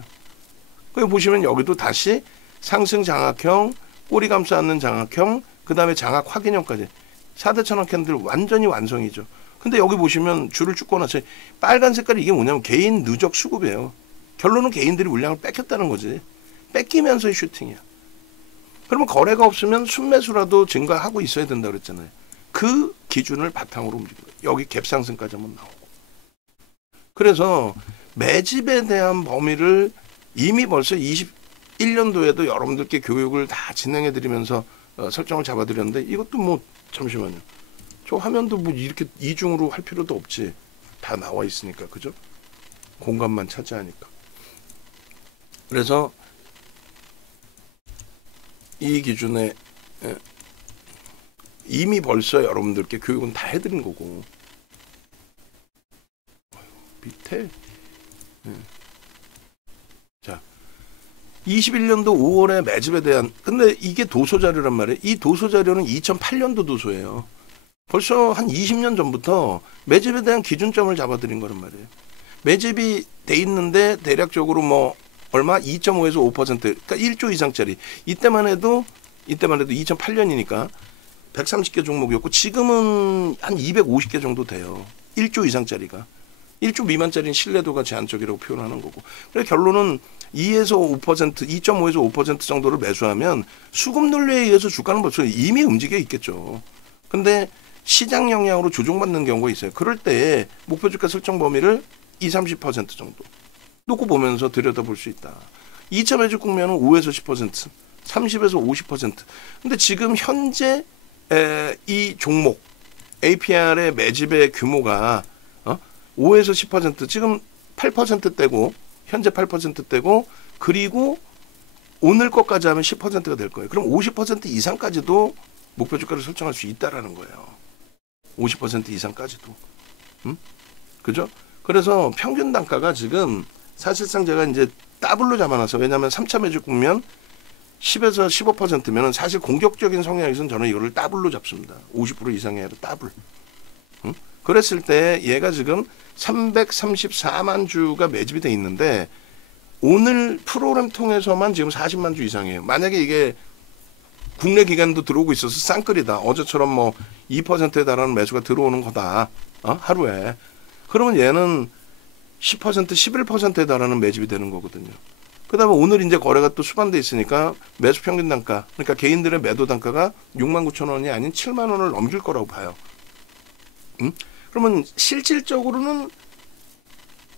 그리고 보시면 여기도 다시 상승 장악형, 꼬리 감싸 안는 장악형, 그 다음에 장악 확인형까지 4대 천원 캔들 완전히 완성이죠. 근데 여기 보시면 줄을 쭉 꺼놨어요. 빨간 색깔이 이게 뭐냐면 개인 누적 수급이에요. 결론은 개인들이 물량을 뺏겼다는 거지. 뺏기면서의 슈팅이야. 그러면 거래가 없으면 순매수라도 증가하고 있어야 된다 그랬잖아요. 그 기준을 바탕으로 움직이는 거예요. 여기 갭상승까지 한번 나오고. 그래서 매집에 대한 범위를 이미 벌써 21년도에도 여러분들께 교육을 다 진행해 드리면서 설정을 잡아 드렸는데, 이것도 뭐 잠시만요. 저 화면도 뭐 이렇게 이중으로 할 필요도 없지. 다 나와 있으니까. 그죠? 공간만 차지하니까. 그래서 이 기준에 이미 벌써 여러분들께 교육은 다 해드린 거고. 밑에 자 21년도 5월에 매집에 대한, 근데 이게 도서 자료란 말이에요. 이 도서 자료는 2008년도 도서예요. 벌써 한 20년 전부터 매집에 대한 기준점을 잡아드린 거란 말이에요. 매집이 돼 있는데 대략적으로 뭐 얼마? 2.5에서 5%, 그러니까 1조 이상짜리. 이때만 해도 2008년이니까 130개 종목이었고, 지금은 한 250개 정도 돼요. 1조 이상짜리가. 1조 미만짜리는 신뢰도가 제한적이라고 표현하는 거고. 그래서 결론은 2에서 5%, 2.5에서 5% 정도를 매수하면 수급 논리에 의해서 주가는 벌써 이미 움직여 있겠죠. 근데 시장 영향으로 조종받는 경우가 있어요. 그럴 때 목표 주가 설정 범위를 20-30% 정도 놓고 보면서 들여다볼 수 있다. 2차 매집 국면은 5에서 10%, 30에서 50%. 근데 지금 현재 이 종목 APR의 매집의 규모가 5에서 10%, 지금 8%대고, 현재 8%대고, 그리고 오늘 것까지 하면 10%가 될 거예요. 그럼 50% 이상까지도 목표 주가를 설정할 수 있다라는 거예요. 50% 이상까지도. 그죠? 그래서 평균 단가가 지금 사실상 제가 이제 더블로 잡아놔서, 왜냐하면 3차 매집 국면 10에서 15%면 사실 공격적인 성향에서는 저는 이거를 더블로 잡습니다. 50% 이상의 더블. 그랬을 때 얘가 지금 334만 주가 매집이 돼 있는데, 오늘 프로그램 통해서만 지금 40만 주 이상이에요. 만약에 이게 국내 기관도 들어오고 있어서 쌍끌이다, 어제처럼 뭐 2%에 달하는 매수가 들어오는 거다, 하루에, 그러면 얘는 10%, 11%에 달하는 매집이 되는 거거든요. 그 다음에 오늘 이제 거래가 또 수반돼 있으니까 매수 평균 단가, 그러니까 개인들의 매도 단가가 69,000원이 아닌 70,000원을 넘길 거라고 봐요. 그러면 실질적으로는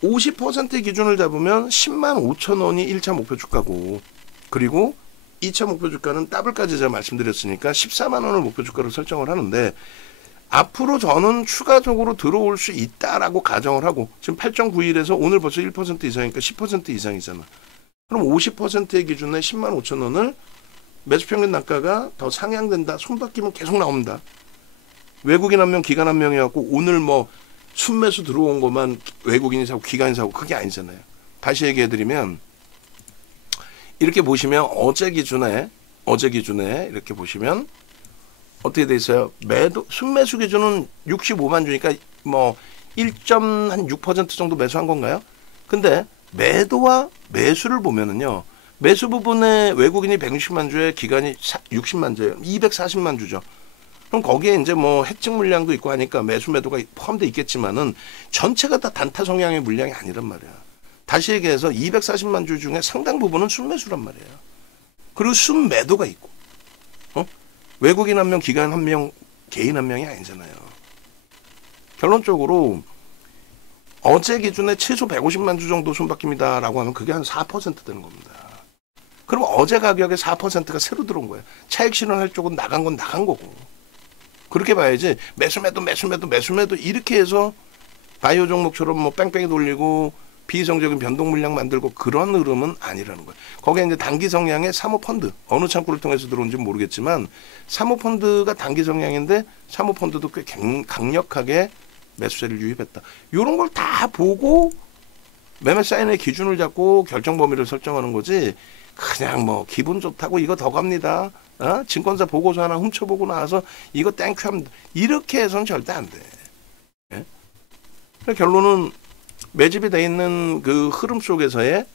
50%의 기준을 잡으면 105,000원이 1차 목표 주가고, 그리고 2차 목표 주가는 더블까지 제가 말씀드렸으니까 14만 원을 목표 주가로 설정을 하는데, 앞으로 저는 추가적으로 들어올 수 있다라고 가정을 하고, 지금 8.91에서 오늘 벌써 1% 이상이니까 10% 이상이잖아. 그럼 50%의 기준에 105,000원을 매수 평균 단가가 더 상향된다, 손바뀜은 계속 나옵니다. 외국인 한 명, 기관 한 명이갖고 오늘 뭐 순매수 들어온 것만 외국인이 사고 기관이 사고 그게 아니잖아요. 다시 얘기해드리면, 이렇게 보시면 어제 기준에 이렇게 보시면 어떻게 돼 있어요? 매도 순매수 기준은 65만 주니까 뭐 1.6% 정도 매수한 건가요? 근데 매도와 매수를 보면은요, 매수 부분에 외국인이 160만 주에 기관이 60만 주예요. 240만 주죠. 그럼 거기에 이제 뭐 핵증 물량도 있고 하니까 매수 매도가 포함되어 있겠지만은 전체가 다 단타 성향의 물량이 아니란 말이야. 다시 얘기해서 240만 주 중에 상당 부분은 순매수란 말이에요. 그리고 순매도가 있고, 외국인 한 명, 기관 한 명, 개인 한 명이 아니잖아요. 결론적으로 어제 기준에 최소 150만 주 정도 손바뀝니다라고 하면 그게 한 4% 되는 겁니다. 그럼 어제 가격에 4%가 새로 들어온 거예요. 차익 실현할 쪽은 나간 건 나간 거고. 그렇게 봐야지 매수매도 이렇게 해서 바이오 종목처럼 뭐 뺑뺑이 돌리고 비이성적인 변동 물량 만들고 그런 흐름은 아니라는 거예요. 거기에 이제 단기 성향의 사모펀드, 어느 창구를 통해서 들어온지는 모르겠지만 사모펀드가 단기 성향인데 사모펀드도 꽤 강력하게 매수세를 유입했다. 이런 걸 다 보고 매매 사인의 기준을 잡고 결정 범위를 설정하는 거지, 그냥 뭐 기분 좋다고 이거 더 갑니다, 증권사 보고서 하나 훔쳐보고 나와서 이거 땡큐 합니다, 이렇게 해서는 절대 안 돼. 예? 결론은 매집이 돼 있는 그 흐름 속에서의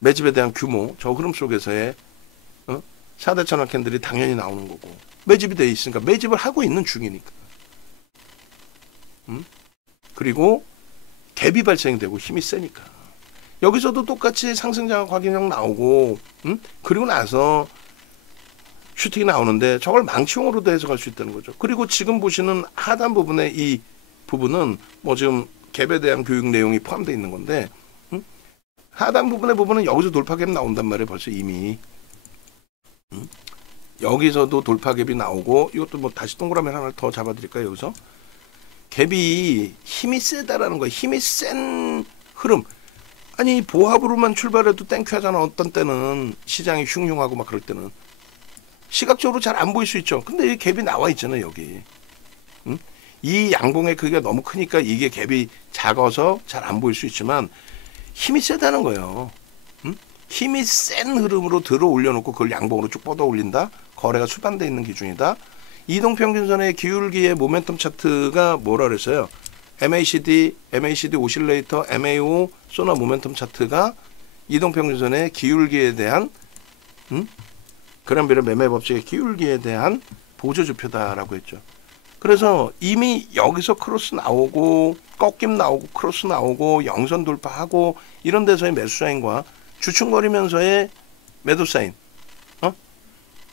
매집에 대한 규모, 저 흐름 속에서의 4대 천왕 캔들이 당연히 나오는 거고, 매집이 돼 있으니까 매집을 하고 있는 중이니까. 그리고 갭이 발생되고 힘이 세니까. 여기서도 똑같이 상승장악 확인형 나오고, 그리고 나서 슈팅이 나오는데 저걸 망치용으로도 해석할 수 있다는 거죠. 그리고 지금 보시는 하단 부분의 이 부분은 뭐 지금 갭에 대한 교육 내용이 포함되어 있는 건데, 하단 부분의 부분은 여기서 돌파갭 나온단 말이에요. 벌써 이미. 여기서도 돌파갭이 나오고, 이것도 뭐 다시 동그라미 하나 더 잡아드릴까요? 여기서 갭이 힘이 세다라는 거예요. 힘이 센 흐름. 아니 보합으로만 출발해도 땡큐 하잖아. 어떤 때는 시장이 흉흉하고 막 그럴 때는 시각적으로 잘 안 보일 수 있죠. 근데 이 갭이 나와 있잖아요 여기. 응? 이 양봉의 크기가 너무 크니까 이게 갭이 작아서 잘 안 보일 수 있지만 힘이 세다는 거예요. 응? 힘이 센 흐름으로 들어 올려놓고 그걸 양봉으로 쭉 뻗어 올린다. 거래가 수반돼 있는 기준이다. 이동평균선의 기울기의 모멘텀 차트가 뭐라 그랬어요? MACD 오실레이터, MAO, 소나 모멘텀 차트가 이동평균선의 기울기에 대한 그람비례 매매 법칙의 기울기에 대한 보조지표다라고 했죠. 그래서 이미 여기서 크로스 나오고 꺾임 나오고 크로스 나오고 영선 돌파하고 이런 데서의 매수 사인과 주춤거리면서의 매도 사인,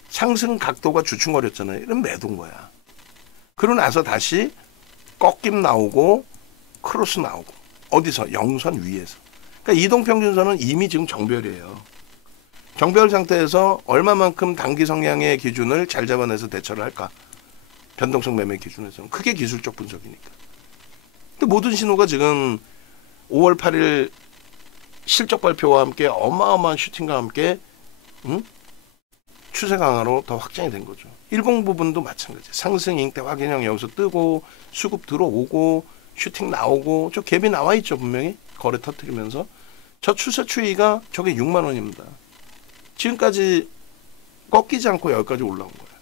상승 각도가 주춤거렸잖아요. 이런 매도인 거야. 그러고 나서 다시 꺾임 나오고 크로스 나오고 어디서? 영선 위에서. 그러니까 이동평균선은 이미 지금 정별이에요. 정별 상태에서 얼마만큼 단기 성향의 기준을 잘 잡아내서 대처를 할까? 변동성 매매 기준에서는 크게 기술적 분석이니까. 근데 모든 신호가 지금 5월 8일 실적 발표와 함께 어마어마한 슈팅과 함께 추세 강화로 더 확장이 된 거죠. 일봉 부분도 마찬가지. 상승 잉태 확인형 여기서 뜨고 수급 들어오고 슈팅 나오고 저 갭이 나와 있죠 분명히 거래 터뜨리면서 저 추세 추이가 저게 6만 원입니다. 지금까지 꺾이지 않고 여기까지 올라온 거예요.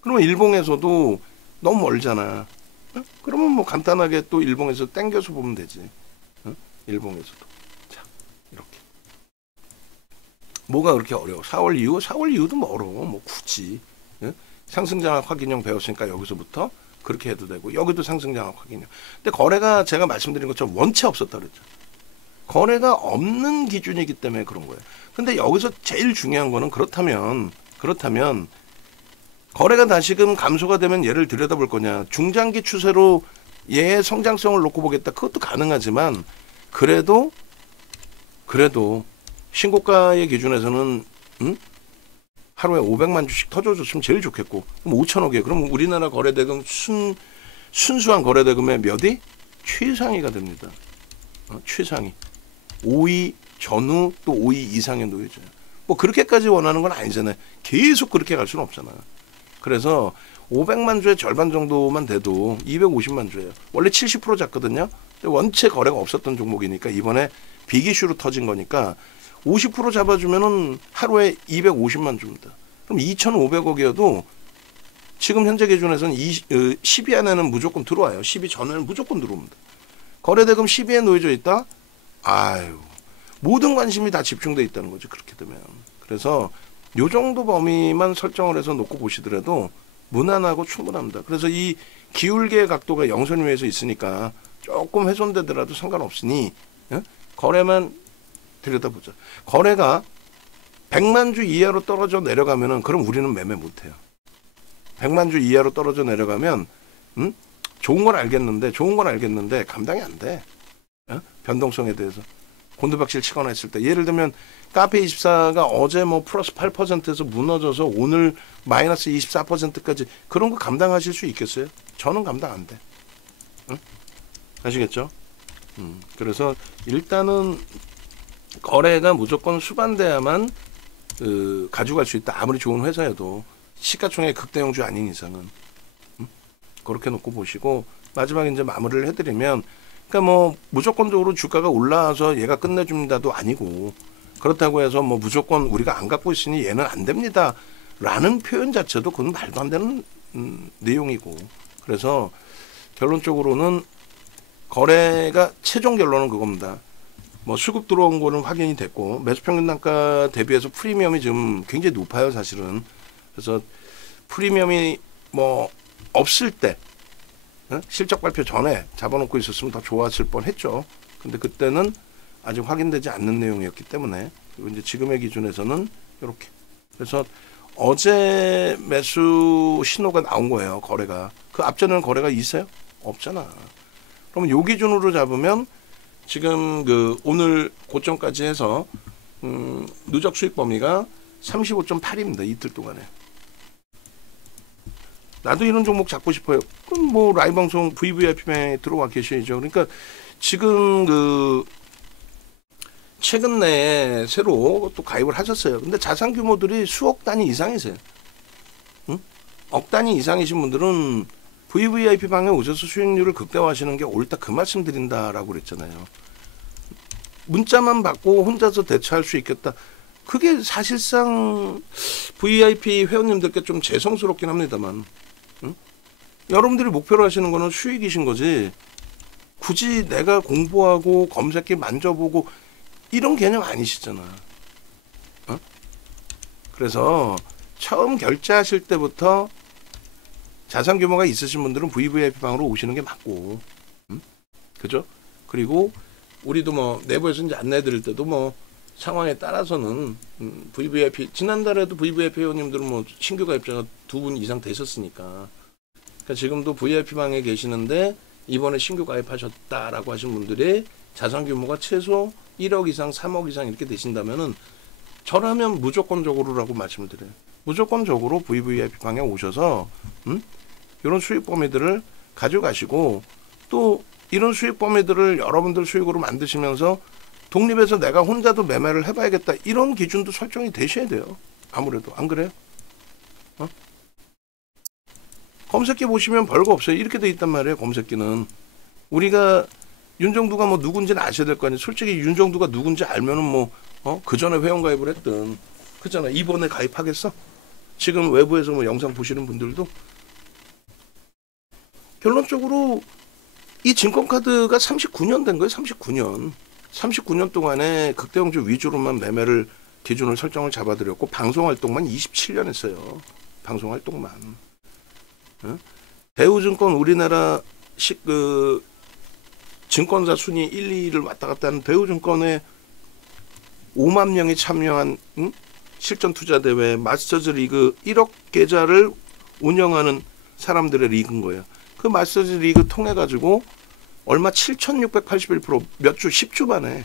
그러면 일봉에서도 너무 멀잖아. 그러면 뭐 간단하게 또 일봉에서 땡겨서 보면 되지. 일봉에서도. 자, 이렇게. 뭐가 그렇게 어려워? 4월 이후도 멀어. 뭐 굳이. 상승장악 확인형 배웠으니까 여기서부터 그렇게 해도 되고 여기도 상승장악 확인형. 근데 거래가 제가 말씀드린 것처럼 원체 없었다 그랬죠. 거래가 없는 기준이기 때문에 그런 거예요. 근데 여기서 제일 중요한 거는 그렇다면 거래가 다시금 감소가 되면 얘를 들여다볼 거냐. 중장기 추세로 얘의 성장성을 놓고 보겠다. 그것도 가능하지만 그래도 신고가의 기준에서는 하루에 500만 주씩 터져줬으면 제일 좋겠고 그럼 5천억이에요. 그럼 우리나라 거래대금 순수한 거래대금의 몇이? 최상위가 됩니다. 최상위. 5위 전후 또 5위 이상의 노예죠. 뭐 그렇게까지 원하는 건 아니잖아요. 계속 그렇게 갈 수는 없잖아요. 그래서 500만 주의 절반 정도만 돼도 250만 주예요. 원래 70% 잡거든요. 원체 거래가 없었던 종목이니까 이번에 빅이슈로 터진 거니까 50% 잡아주면은 하루에 250만 줍니다. 그럼 2,500억이어도 지금 현재 기준에서는 10위 안에는 무조건 들어와요. 10위 전에는 무조건 들어옵니다. 거래대금 10위에 놓여져 있다? 아유, 모든 관심이 다 집중돼 있다는 거죠. 그렇게 되면. 그래서 요 정도 범위만 설정을 해서 놓고 보시더라도 무난하고 충분합니다. 그래서 이 기울기의 각도가 영선 위에서 있으니까 조금 훼손되더라도 상관없으니 거래만 들여다보자. 거래가 100만 주 이하로 떨어져 내려가면은 그럼 우리는 매매 못해요. 100만 주 이하로 떨어져 내려가면 좋은 건 알겠는데 감당이 안 돼. 변동성에 대해서 곤두박질 치거나 했을 때 예를 들면 카페24가 어제 뭐 플러스 8%에서 무너져서 오늘 마이너스 24%까지 그런 거 감당하실 수 있겠어요? 저는 감당 안 돼. 아시겠죠? 그래서 일단은 거래가 무조건 수반돼야만 가져갈 수 있다. 아무리 좋은 회사여도 시가총액 극대형주 아닌 이상은 그렇게 놓고 보시고 마지막에 이제 마무리를 해드리면 그러니까 뭐 무조건적으로 주가가 올라와서 얘가 끝내줍니다도 아니고 그렇다고 해서 뭐 무조건 우리가 안 갖고 있으니 얘는 안 됩니다 라는 표현 자체도 그건 말도 안 되는 내용이고 그래서 결론적으로는 거래가 최종 결론은 그겁니다. 뭐 수급 들어온 거는 확인이 됐고 매수평균 단가 대비해서 프리미엄이 지금 굉장히 높아요 사실은. 그래서 프리미엄이 뭐 없을 때 실적 발표 전에 잡아놓고 있었으면 더 좋았을 뻔했죠. 근데 그때는 아직 확인되지 않는 내용이었기 때문에 그리고 이제 지금의 기준에서는 이렇게. 그래서 어제 매수 신호가 나온 거예요. 거래가. 그 앞전에는 거래가 있어요? 없잖아. 그러면 요 기준으로 잡으면 지금 그 오늘 고점까지 해서 누적 수익 범위가 35.8입니다. 이틀 동안에. 나도 이런 종목 잡고 싶어요. 그럼 뭐 라이브 방송 VVIP에 들어와 계셔야죠. 그러니까 지금 그 최근 내에 새로 또 가입을 하셨어요. 근데 자산 규모들이 수억 단위 이상이세요. 응? 억 단위 이상이신 분들은 VVIP 방에 오셔서 수익률을 극대화하시는 게 옳다 그 말씀 드린다라고 그랬잖아요. 문자만 받고 혼자서 대처할 수 있겠다. 그게 사실상 VIP 회원님들께 좀 죄송스럽긴 합니다만, 응? 여러분들이 목표로 하시는 거는 수익이신 거지 굳이 내가 공부하고 검색기 만져보고 이런 개념 아니시잖아. 어? 그래서 처음 결제하실 때부터 자산 규모가 있으신 분들은 VVIP 방으로 오시는 게 맞고, 그죠? 그리고 우리도 뭐 내부에서 이제 안내 드릴 때도 뭐 상황에 따라서는 VVIP 지난달에도 VVIP 회원님들은 뭐 신규 가입자가 2분 이상 되셨으니까, 그러니까 지금도 VIP 방에 계시는데 이번에 신규 가입하셨다라고 하신 분들의 자산 규모가 최소 1억 이상, 3억 이상 이렇게 되신다면은 저라면 무조건적으로라고 말씀을 드려요. 무조건적으로 VVIP 방에 오셔서 이런 수익 범위들을 가져가시고, 또 이런 수익 범위들을 여러분들 수익으로 만드시면서 독립해서 내가 혼자도 매매를 해봐야겠다 이런 기준도 설정이 되셔야 돼요. 아무래도 안 그래요? 어? 검색기 보시면 별거 없어요. 이렇게 돼 있단 말이에요. 검색기는 우리가 윤정두가 뭐 누군지는 아셔야 될 거 아니에요. 솔직히 윤정두가 누군지 알면은 뭐 그 전에 회원 가입을 했든 그잖아. 이번에 가입하겠어? 지금 외부에서 뭐 영상 보시는 분들도 결론적으로 이 증권카드가 39년 된 거예요. 39년. 39년 동안에 극대형주 위주로만 매매를 기준을 설정을 잡아드렸고 방송활동만 27년 했어요. 방송활동만. 대우증권 우리나라 증권사 순위 1, 2를 왔다 갔다 하는 대우증권에 5만 명이 참여한 실전 투자 대회 마스터즈 리그 1억 계좌를 운영하는 사람들의 리그인 거예요. 그 마스터즈 리그 통해 가지고 얼마 7,681% 몇 주 10주 만에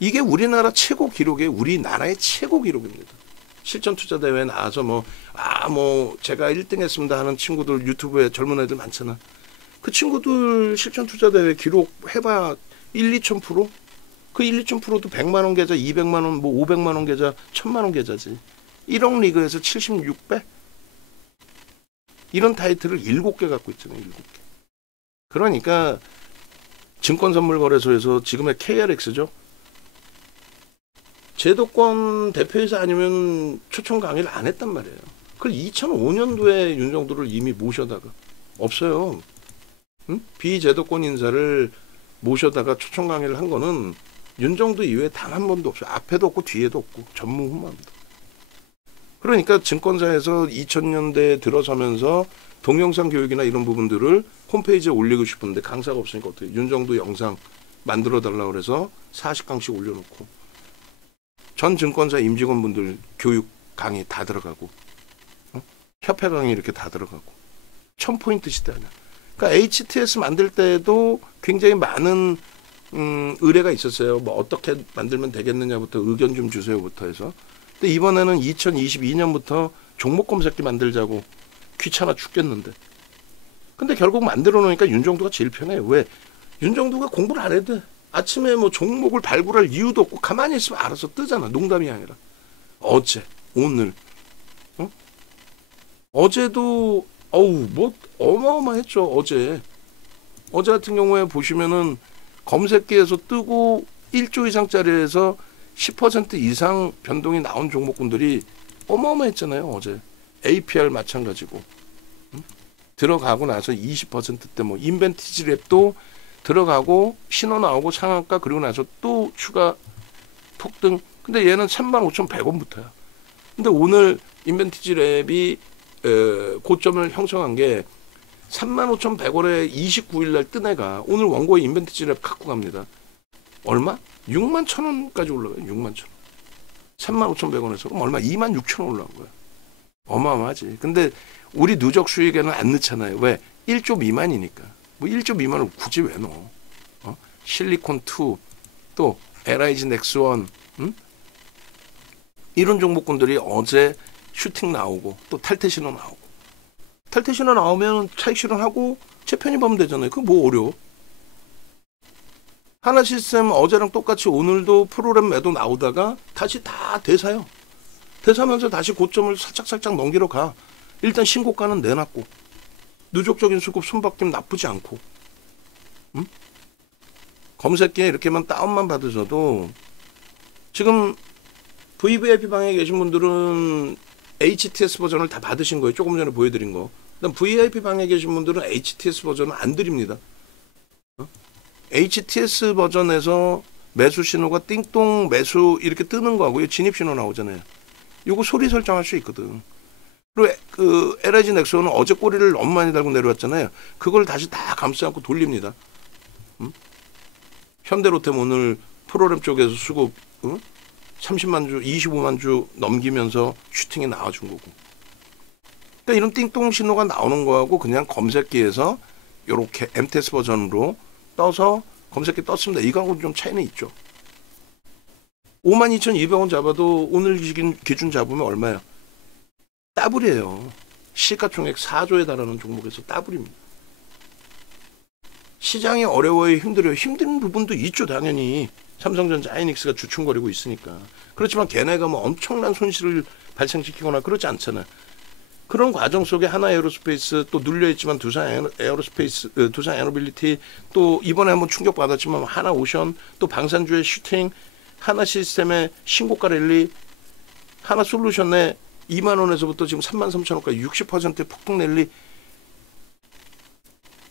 이게 우리나라 최고 기록이에요. 우리나라의 최고 기록입니다. 실전 투자 대회에 나와서 뭐 제가 1등 했습니다 하는 친구들 유튜브에 젊은 애들 많잖아. 그 친구들 실전 투자 대회 기록 해봐야 1, 2,000%? 그 1, 2,000%도 100만 원 계좌, 200만 원, 뭐 500만 원 계좌, 1,000만 원 계좌지. 1억 리그에서 76배? 이런 타이틀을 7개 갖고 있잖아요. 7개. 그러니까 증권선물거래소에서 지금의 KRX죠. 제도권 대표이사 아니면 초청 강의를 안 했단 말이에요. 그걸 2005년도에 윤정두를 이미 모셔다가 없어요. 비제도권 인사를 모셔다가 초청 강의를 한 거는 윤정두 이외에 단 한 번도 없어요. 앞에도 없고 뒤에도 없고 전무후무합니다. 그러니까 증권사에서 2000년대에 들어서면서 동영상 교육이나 이런 부분들을 홈페이지에 올리고 싶은데 강사가 없으니까 어떻게 윤정두 영상 만들어 달라고 그래서 40강씩 올려놓고 전 증권사 임직원분들 교육 강의 다 들어가고 협회 강의 이렇게 다 들어가고 1000포인트 시대 아니야. 그러니까 HTS 만들 때도 굉장히 많은 의뢰가 있었어요. 뭐 어떻게 만들면 되겠느냐부터 의견 좀 주세요부터 해서. 근데 이번에는 2022년부터 종목 검색기 만들자고 귀찮아 죽겠는데. 근데 결국 만들어 놓으니까 윤정두가 제일 편해요. 왜? 윤정두가 공부를 안 해도 돼. 아침에 뭐 종목을 발굴할 이유도 없고 가만히 있으면 알아서 뜨잖아. 농담이 아니라. 어제, 오늘, 어제도 뭐 어마어마했죠. 어제 같은 경우에 보시면은 검색기에서 뜨고 1조 이상짜리에서 10% 이상 변동이 나온 종목군들이 어마어마했잖아요. 어제 APR 마찬가지고 들어가고 나서 20%대 뭐 인벤티지 랩도 들어가고 신호 나오고 상한가 그리고 나서 또 추가 폭등. 근데 얘는 35,100원부터야. 근데 오늘 인벤티지 랩이 고점을 형성한 게 35,100원에 29일 날 뜬 애가 오늘 원고에 인벤티지 랩 갖고 갑니다. 얼마? 61,000원까지 올라가요. 61,000원. 35,100원에서 그럼 얼마? 26,000원 올라간 거야. 어마어마하지. 근데 우리 누적 수익에는 안 넣잖아요. 왜? 1조 미만이니까. 뭐 1조 미만을 굳이 왜 넣어? 실리콘2 또 LIG 넥스원 이런 종목군들이 어제 슈팅 나오고 또 탈퇴 신호 나오고 탈퇴 신호 나오면 차익 실현하고 재편입하면 되잖아요. 그거 뭐 어려워? 하나 시스템 어제랑 똑같이 오늘도 프로그램 매도 나오다가 다시 다 대사요. 대사면서 다시 고점을 살짝살짝 넘기러 가. 일단 신고가는 내놨고 누적적인 수급 손바뀜 나쁘지 않고, 응? 검색기에 이렇게만 다운만 받으셔도 지금 VVIP 방에 계신 분들은 HTS 버전을 다 받으신 거예요. 조금 전에 보여드린 거. 그다음 VIP 방에 계신 분들은 HTS 버전은 안 드립니다. HTS 버전에서 매수 신호가 띵동 매수 이렇게 뜨는 거하고요. 진입 신호 나오잖아요. 요거 소리 설정할 수 있거든. 그리고 그 LIG 넥슨은 어제 꼬리를 너무 많이 달고 내려왔잖아요. 그걸 다시 다 감싸갖고 돌립니다. 현대로템 오늘 프로그램 쪽에서 수급 30만 주, 25만 주 넘기면서 슈팅이 나와준 거고. 그러니까 이런 띵동 신호가 나오는 거하고 그냥 검색기에서 이렇게 MTS 버전으로 떠서 검색기 떴습니다. 이거하고 좀 차이는 있죠. 52,200원 잡아도 오늘 기준 잡으면 얼마예요? 더블이에요. 시가총액 4조에 달하는 종목에서 더블입니다. 시장이 어려워요, 힘들어요. 힘든 부분도 있죠, 당연히. 삼성전자, 하이닉스가 주춤거리고 있으니까. 그렇지만 걔네가 뭐 엄청난 손실을 발생시키거나 그러지 않잖아요. 그런 과정 속에 하나에어로스페이스 또 눌려있지만 두산 에어로스페이스, 두산 에어로빌리티 또 이번에 한번 충격받았지만 하나오션 또 방산주의 슈팅, 하나 시스템의 신고가 랠리, 하나 솔루션의 2만 원에서부터 지금 33,000원까지 60%의 폭등 랠리.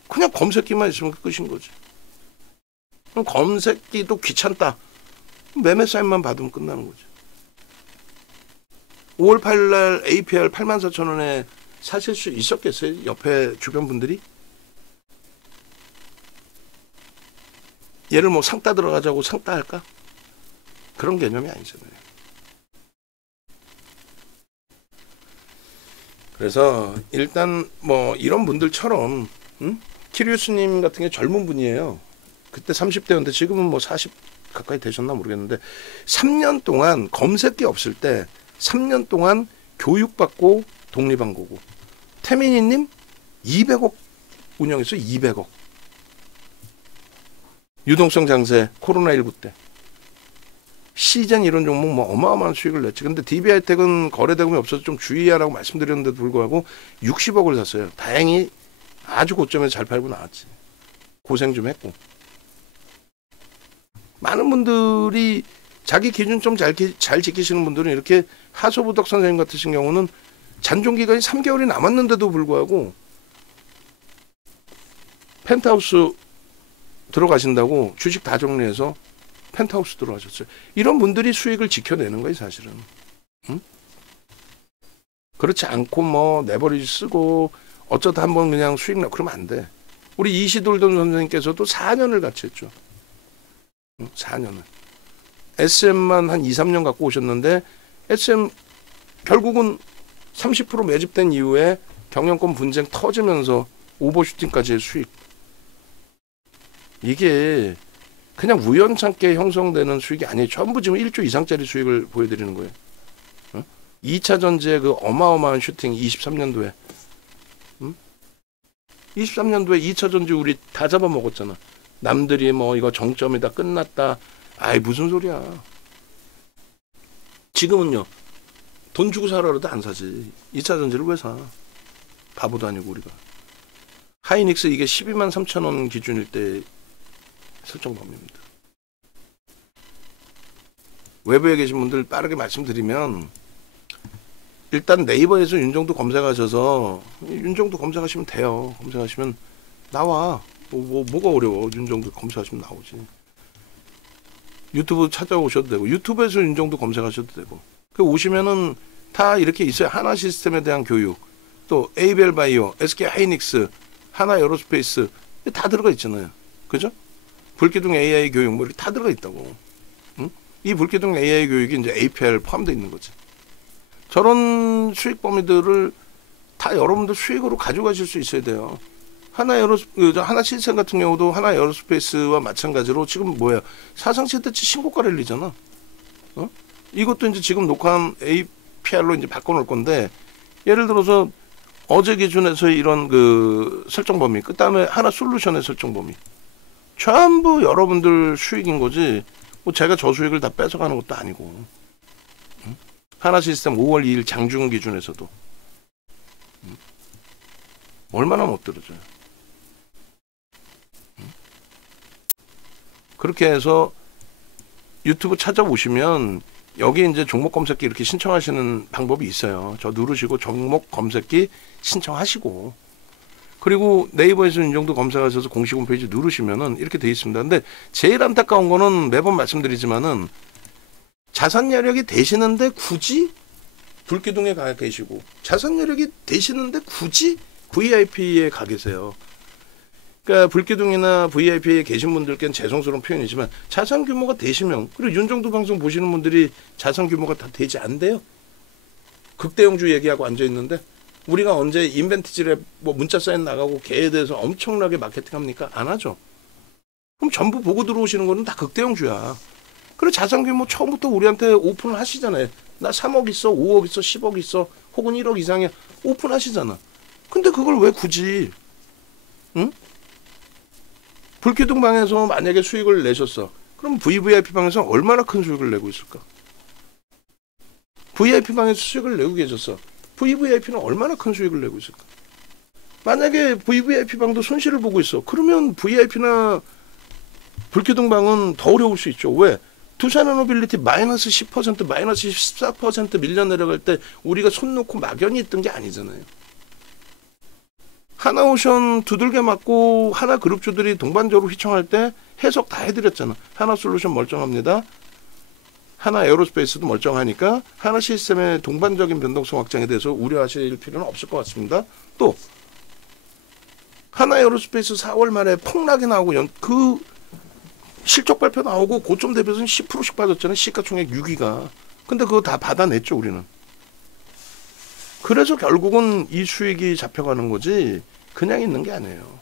그냥 검색기만 있으면 끝인 거지. 그럼 검색기도 귀찮다. 매매 사인만 받으면 끝나는 거지. 5월 8일 날 APR 84,000원에 사실 수 있었겠어요? 옆에 주변 분들이? 얘를 뭐 상따 들어가자고 상따 할까? 그런 개념이 아니잖아요. 그래서 일단 뭐 이런 분들처럼 키리우스님 같은 게 젊은 분이에요. 그때 30대였는데 지금은 뭐 40 가까이 되셨나 모르겠는데 3년 동안 검색기 없을 때 3년 동안 교육받고 독립한 거고, 태민이님 200억 운영했어요. 200억. 유동성 장세 코로나19 때 시젠 이런 종목 뭐 어마어마한 수익을 냈지. 근데 DB하이텍은 거래대금이 없어서 좀 주의하라고 말씀드렸는데도 불구하고 60억을 샀어요. 다행히 아주 고점에서 잘 팔고 나왔지. 고생 좀 했고. 많은 분들이 자기 기준 좀 잘 지키시는 분들은 이렇게 하소부덕 선생님 같으신 경우는 잔존 기간이 3개월이 남았는데도 불구하고 펜트하우스 들어가신다고 주식 다 정리해서 펜트하우스 들어가셨어요. 이런 분들이 수익을 지켜내는 거예요, 사실은. 응? 그렇지 않고 뭐 내버리지 쓰고 어쩌다 한번 그냥 수익 나 그러면 안 돼. 우리 이시돌돈 선생님께서도 4년을 같이 했죠. 4년을. SM만 한 2, 3년 갖고 오셨는데 SM 결국은 30% 매집된 이후에 경영권 분쟁 터지면서 오버슈팅까지의 수익. 이게 그냥 우연찮게 형성되는 수익이 아니에요. 전부 지금 1조 이상짜리 수익을 보여드리는 거예요. 2차 전지의 그 어마어마한 슈팅 23년도에 23년도에 2차 전지 우리 다 잡아먹었잖아. 남들이 뭐 이거 정점이다 끝났다. 아이 무슨 소리야. 지금은요. 돈 주고 사라 그래도 안 사지. 2차 전지를 왜 사. 바보도 아니고 우리가. 하이닉스 이게 12만 3천 원 기준일 때 설정 범위입니다. 외부에 계신 분들 빠르게 말씀드리면 일단 네이버에서 윤정도 검색하셔서 윤정도 검색하시면 돼요. 검색하시면 나와. 뭐가 어려워. 윤정도 검색하시면 나오지. 유튜브 찾아오셔도 되고 유튜브에서 윤정도 검색하셔도 되고 그 오시면은 다 이렇게 있어요. 하나 시스템에 대한 교육 또 에이벨 바이오, SK 하이닉스, 하나 에어로스페이스 다 들어가 있잖아요. 그죠? 불기둥 AI 교육 뭐 이렇게 다 들어가 있다고. 응? 이 불기둥 AI 교육이 이제 APR 포함되어 있는 거지. 저런 수익 범위들을 다 여러분들 수익으로 가져가실 수 있어야 돼요. 하나 시스템 같은 경우도 하나 에어로스페이스와 마찬가지로 지금 뭐야 사상 최대치 신고가 랠리잖아. 이것도 이제 지금 녹화한 APR로 이제 바꿔놓을 건데 예를 들어서 어제 기준에서 이런 그 설정 범위, 그 다음에 하나 솔루션의 설정 범위, 전부 여러분들 수익인 거지 뭐 제가 저 수익을 다 뺏어가는 것도 아니고. 응? 하나시스템 5월 2일 장중 기준에서도 얼마나 못 들어줘요. 그렇게 해서 유튜브 찾아보시면 여기 이제 종목 검색기 이렇게 신청하시는 방법이 있어요. 저 누르시고 종목 검색기 신청하시고, 그리고 네이버에서 이 정도 검색하셔서 공식 홈페이지 누르시면은 이렇게 돼 있습니다. 근데 제일 안타까운 거는 매번 말씀드리지만은 자산 여력이 되시는데 굳이 불기둥에 가 계시고, 자산 여력이 되시는데 굳이 VIP에 가 계세요. 그러니까 불기둥이나 VIP에 계신 분들께는 죄송스러운 표현이지만 자산 규모가 되시면, 그리고 윤정두 방송 보시는 분들이 자산 규모가 다 되지 않대요. 극대형주 얘기하고 앉아 있는데 우리가 언제 인벤티지랩 뭐 문자 사인 나가고 걔에 대해서 엄청나게 마케팅합니까? 안 하죠. 그럼 전부 보고 들어오시는 거는 다 극대형주야. 그리고 자산 규모 처음부터 우리한테 오픈을 하시잖아요. 나 3억 있어, 5억 있어, 10억 있어, 혹은 1억 이상이야. 오픈하시잖아. 근데 그걸 왜 굳이, 응? 불기둥 방에서 만약에 수익을 내셨어. 그럼 VVIP 방에서 얼마나 큰 수익을 내고 있을까? VIP 방에서 수익을 내고 계셨어. VVIP는 얼마나 큰 수익을 내고 있을까? 만약에 VVIP 방도 손실을 보고 있어. 그러면 VIP나 불기둥 방은 더 어려울 수 있죠. 왜? 두산에너빌리티 마이너스 10%, 마이너스 14% 밀려 내려갈 때 우리가 손 놓고 막연히 있던 게 아니잖아요. 하나오션 두들겨 맞고 하나그룹주들이 동반적으로 휘청할 때 해석 다 해드렸잖아. 하나솔루션 멀쩡합니다. 하나에어로스페이스도 멀쩡하니까 하나시스템의 동반적인 변동성 확장에 대해서 우려하실 필요는 없을 것 같습니다. 또 하나에어로스페이스 4월 말에 폭락이 나오고 그 실적 발표 나오고 고점 대비해서는 10%씩 빠졌잖아요. 시가총액 6위가. 근데 그거 다 받아냈죠, 우리는. 그래서 결국은 이 수익이 잡혀가는 거지 그냥 있는 게 아니에요.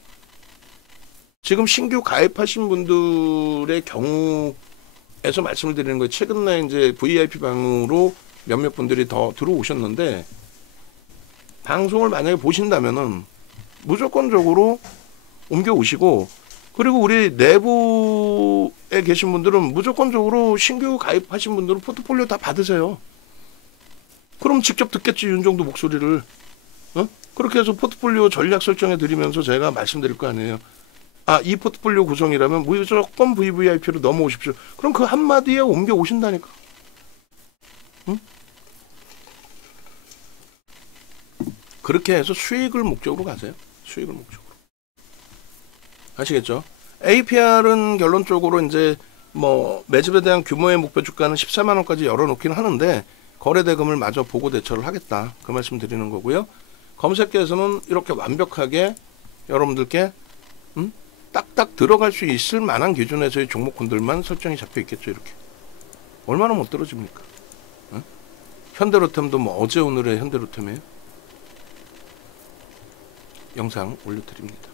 지금 신규 가입하신 분들의 경우에서 말씀을 드리는 거예요. 최근에 이제 VIP 방으로 몇몇 분들이 더 들어오셨는데, 방송을 만약에 보신다면은 무조건적으로 옮겨오시고, 그리고 우리 내부에 계신 분들은 무조건적으로 신규 가입하신 분들은 포트폴리오 다 받으세요. 그럼 직접 듣겠지, 윤정두 목소리를. 어? 그렇게 해서 포트폴리오 전략 설정해 드리면서 제가 말씀드릴 거 아니에요. 아, 이 포트폴리오 구성이라면 무조건 VVIP로 넘어오십시오. 그럼 그 한마디에 옮겨오신다니까. 응? 그렇게 해서 수익을 목적으로 가세요. 수익을 목적으로. 아시겠죠? APR은 결론적으로 이제 뭐 매집에 대한 규모의 목표 주가는 14만 원까지 열어놓긴 하는데 거래 대금을 마저 보고 대처를 하겠다. 그 말씀 드리는 거고요. 검색계에서는 이렇게 완벽하게 여러분들께 딱딱 들어갈 수 있을 만한 기준에서의 종목군들만 설정이 잡혀 있겠죠. 이렇게. 얼마나 못 떨어집니까? 응? 현대로템도 뭐 어제 오늘의 현대로템이에요. 영상 올려드립니다.